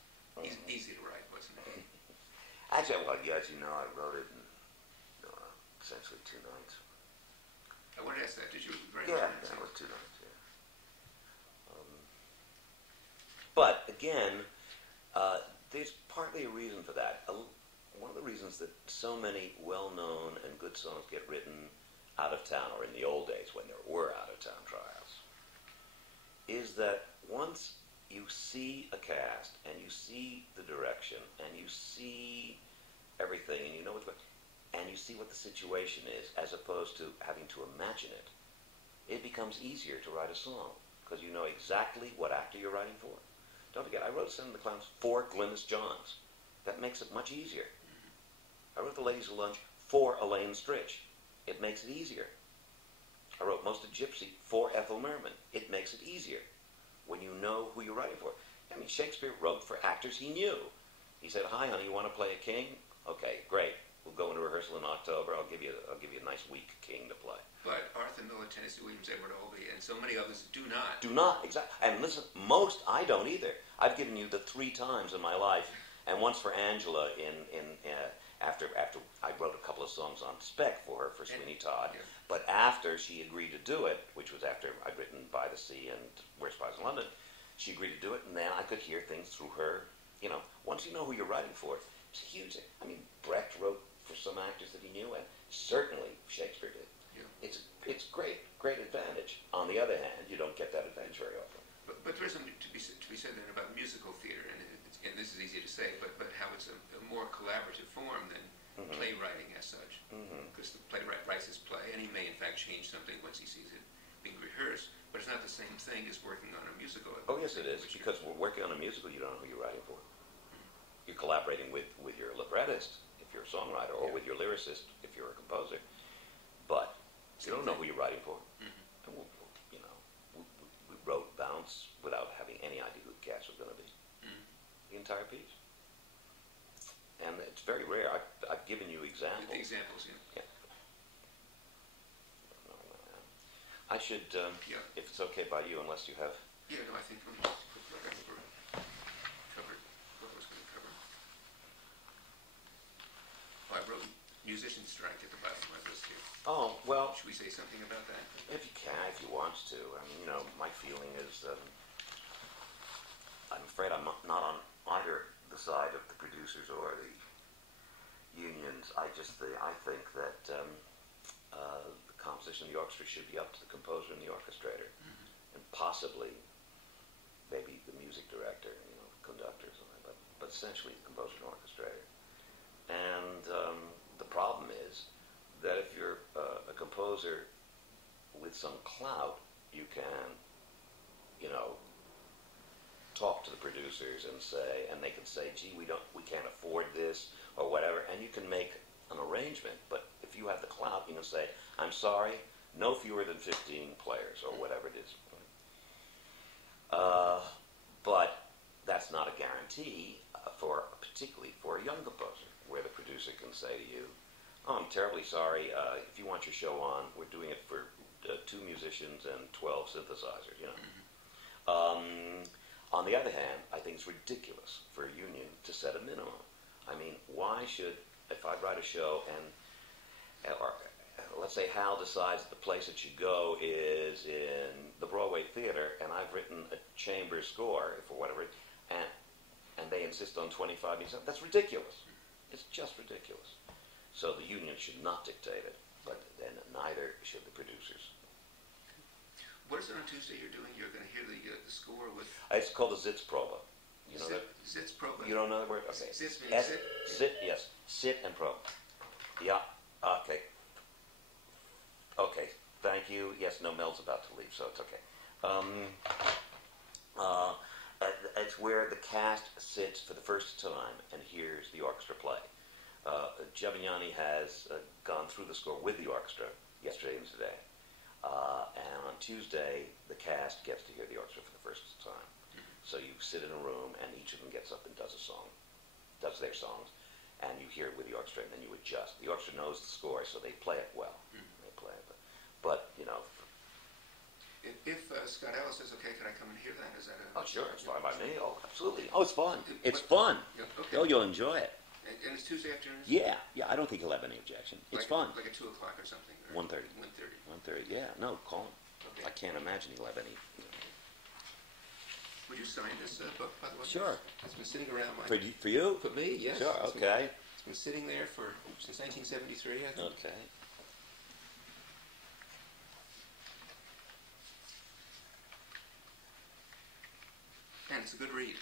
Easy to write, wasn't it? Actually, well, as you know, I wrote it in essentially 2 nights. I wanted to ask that. Did you write it? Yeah, that was 2 nights. Yeah. But again, there's partly a reason for that. One of the reasons that so many well-known and good songs get written out of town, or in the old days when there were out-of-town trials, is that once you see a cast and you see the direction and you see everything and you know what's going, and you see what the situation is, as opposed to having to imagine it, it becomes easier to write a song because you know exactly what actor you're writing for. Don't forget, I wrote Send in the Clowns for Glynis Johns. That makes it much easier. I wrote The Ladies of Lunch for Elaine Stritch. It makes it easier. I wrote most of Gypsy for Ethel Merman. It makes it easier when you know who you're writing for. I mean, Shakespeare wrote for actors he knew. He said, "Hi, honey, you want to play a king? Okay, great. We'll go into rehearsal in October. I'll give you a nice weak king to play." But Arthur Miller, Tennessee Williams, Edward Albee, and so many others do not. Do not, exactly. And listen, most I don't either. I've given you the 3 times in my life, and once for Angela after I wrote a couple of songs on spec for her for Sweeney Todd. Yeah. But after she agreed to do it, which was after I'd written By the Sea and Where's Spies in London, she agreed to do it, and then I could hear things through her. Once you know who you're writing for, it's huge. I mean, Brecht wrote for some actors that he knew, and certainly Shakespeare did. Yeah. It's great advantage. On the other hand, you don't get that advantage very often. But there's something to be said then about musical theater, and this is easy to say, but how it's a more collaborative form than playwriting as such. Because the playwright writes his play, and he may in fact change something once he sees it being rehearsed, but it's not the same thing as working on a musical. Oh yes, it is, because we're working on a musical, you don't know who you're writing for. You're collaborating with your librettist. If you're a songwriter, or with your lyricist if you're a composer. But you don't know who you're writing for. And we wrote Bounce without having any idea who the cast was going to be. The entire piece. And it's very rare. I've given you examples. The examples, yeah. I should, if it's okay by you, unless you have... Yeah, no, I think we'll just covered what I was going to cover. I wrote musician strike at the bottom of my list here. Oh, well... Should we say something about that? If you can, if you want to. I mean, my feeling is I'm afraid I'm not on either the side of the producers or the unions. I think that the composition of the orchestra should be up to the composer and the orchestrator, and possibly maybe the music director, conductor, something, but essentially the composer and orchestrator. And the problem is that if you're a composer with some clout, you can, talk to the producers and they can say, gee, we can't afford this or whatever, and you can make an arrangement. But if you have the clout, you can say, I'm sorry, no fewer than 15 players or whatever it is. But that's not a guarantee particularly for a young composer, where the producer can say to you, oh, I'm terribly sorry, if you want your show on, we're doing it for 2 musicians and 12 synthesizers, On the other hand, I think it's ridiculous for a union to set a minimum. I mean, why should, if I write a show or let's say Hal decides that the place it should go is in the Broadway Theater, and I've written a chamber score for whatever, and they insist on 25 minutes, that's ridiculous. It's just ridiculous. So the union should not dictate it, but then neither should the producers. What is it on Tuesday you're doing? You're going to hear the score with... It's called the Sitzprobe. You know that? Sitzprobe? You don't know the word? Okay. Sitz means sit? Sit, yes. Sit and probe. Yeah. Okay. Okay. Thank you. Yes, no, Mel's about to leave, so it's okay. It's where the cast sits for the first time and hears the orchestra play. Giovignani has gone through the score with the orchestra yesterday and today. And on Tuesday, the cast gets to hear the orchestra for the first time. So you sit in a room, and each of them gets up and does their songs, and you hear it with the orchestra, and then you adjust. The orchestra knows the score, so they play it well. They play it, but If Scott Ellis says, okay, can I come and hear that? Is that a... Oh, sure, it's fine by me. Oh, absolutely. Oh, it's fun. It's fun. Yeah, okay. Oh, you'll enjoy it. And it's Tuesday afternoon? Yeah, I don't think he'll have any objection. It's fun. Like at 2 o'clock or something? 1:30. 1:30, yeah. No, call him. Okay. I can't imagine he'll have any... Would you sign this book, by the way? Sure. It's been sitting around my... For you? For me, yes. Sure, okay. It's been sitting there since 1973, I think. Okay. And it's a good read.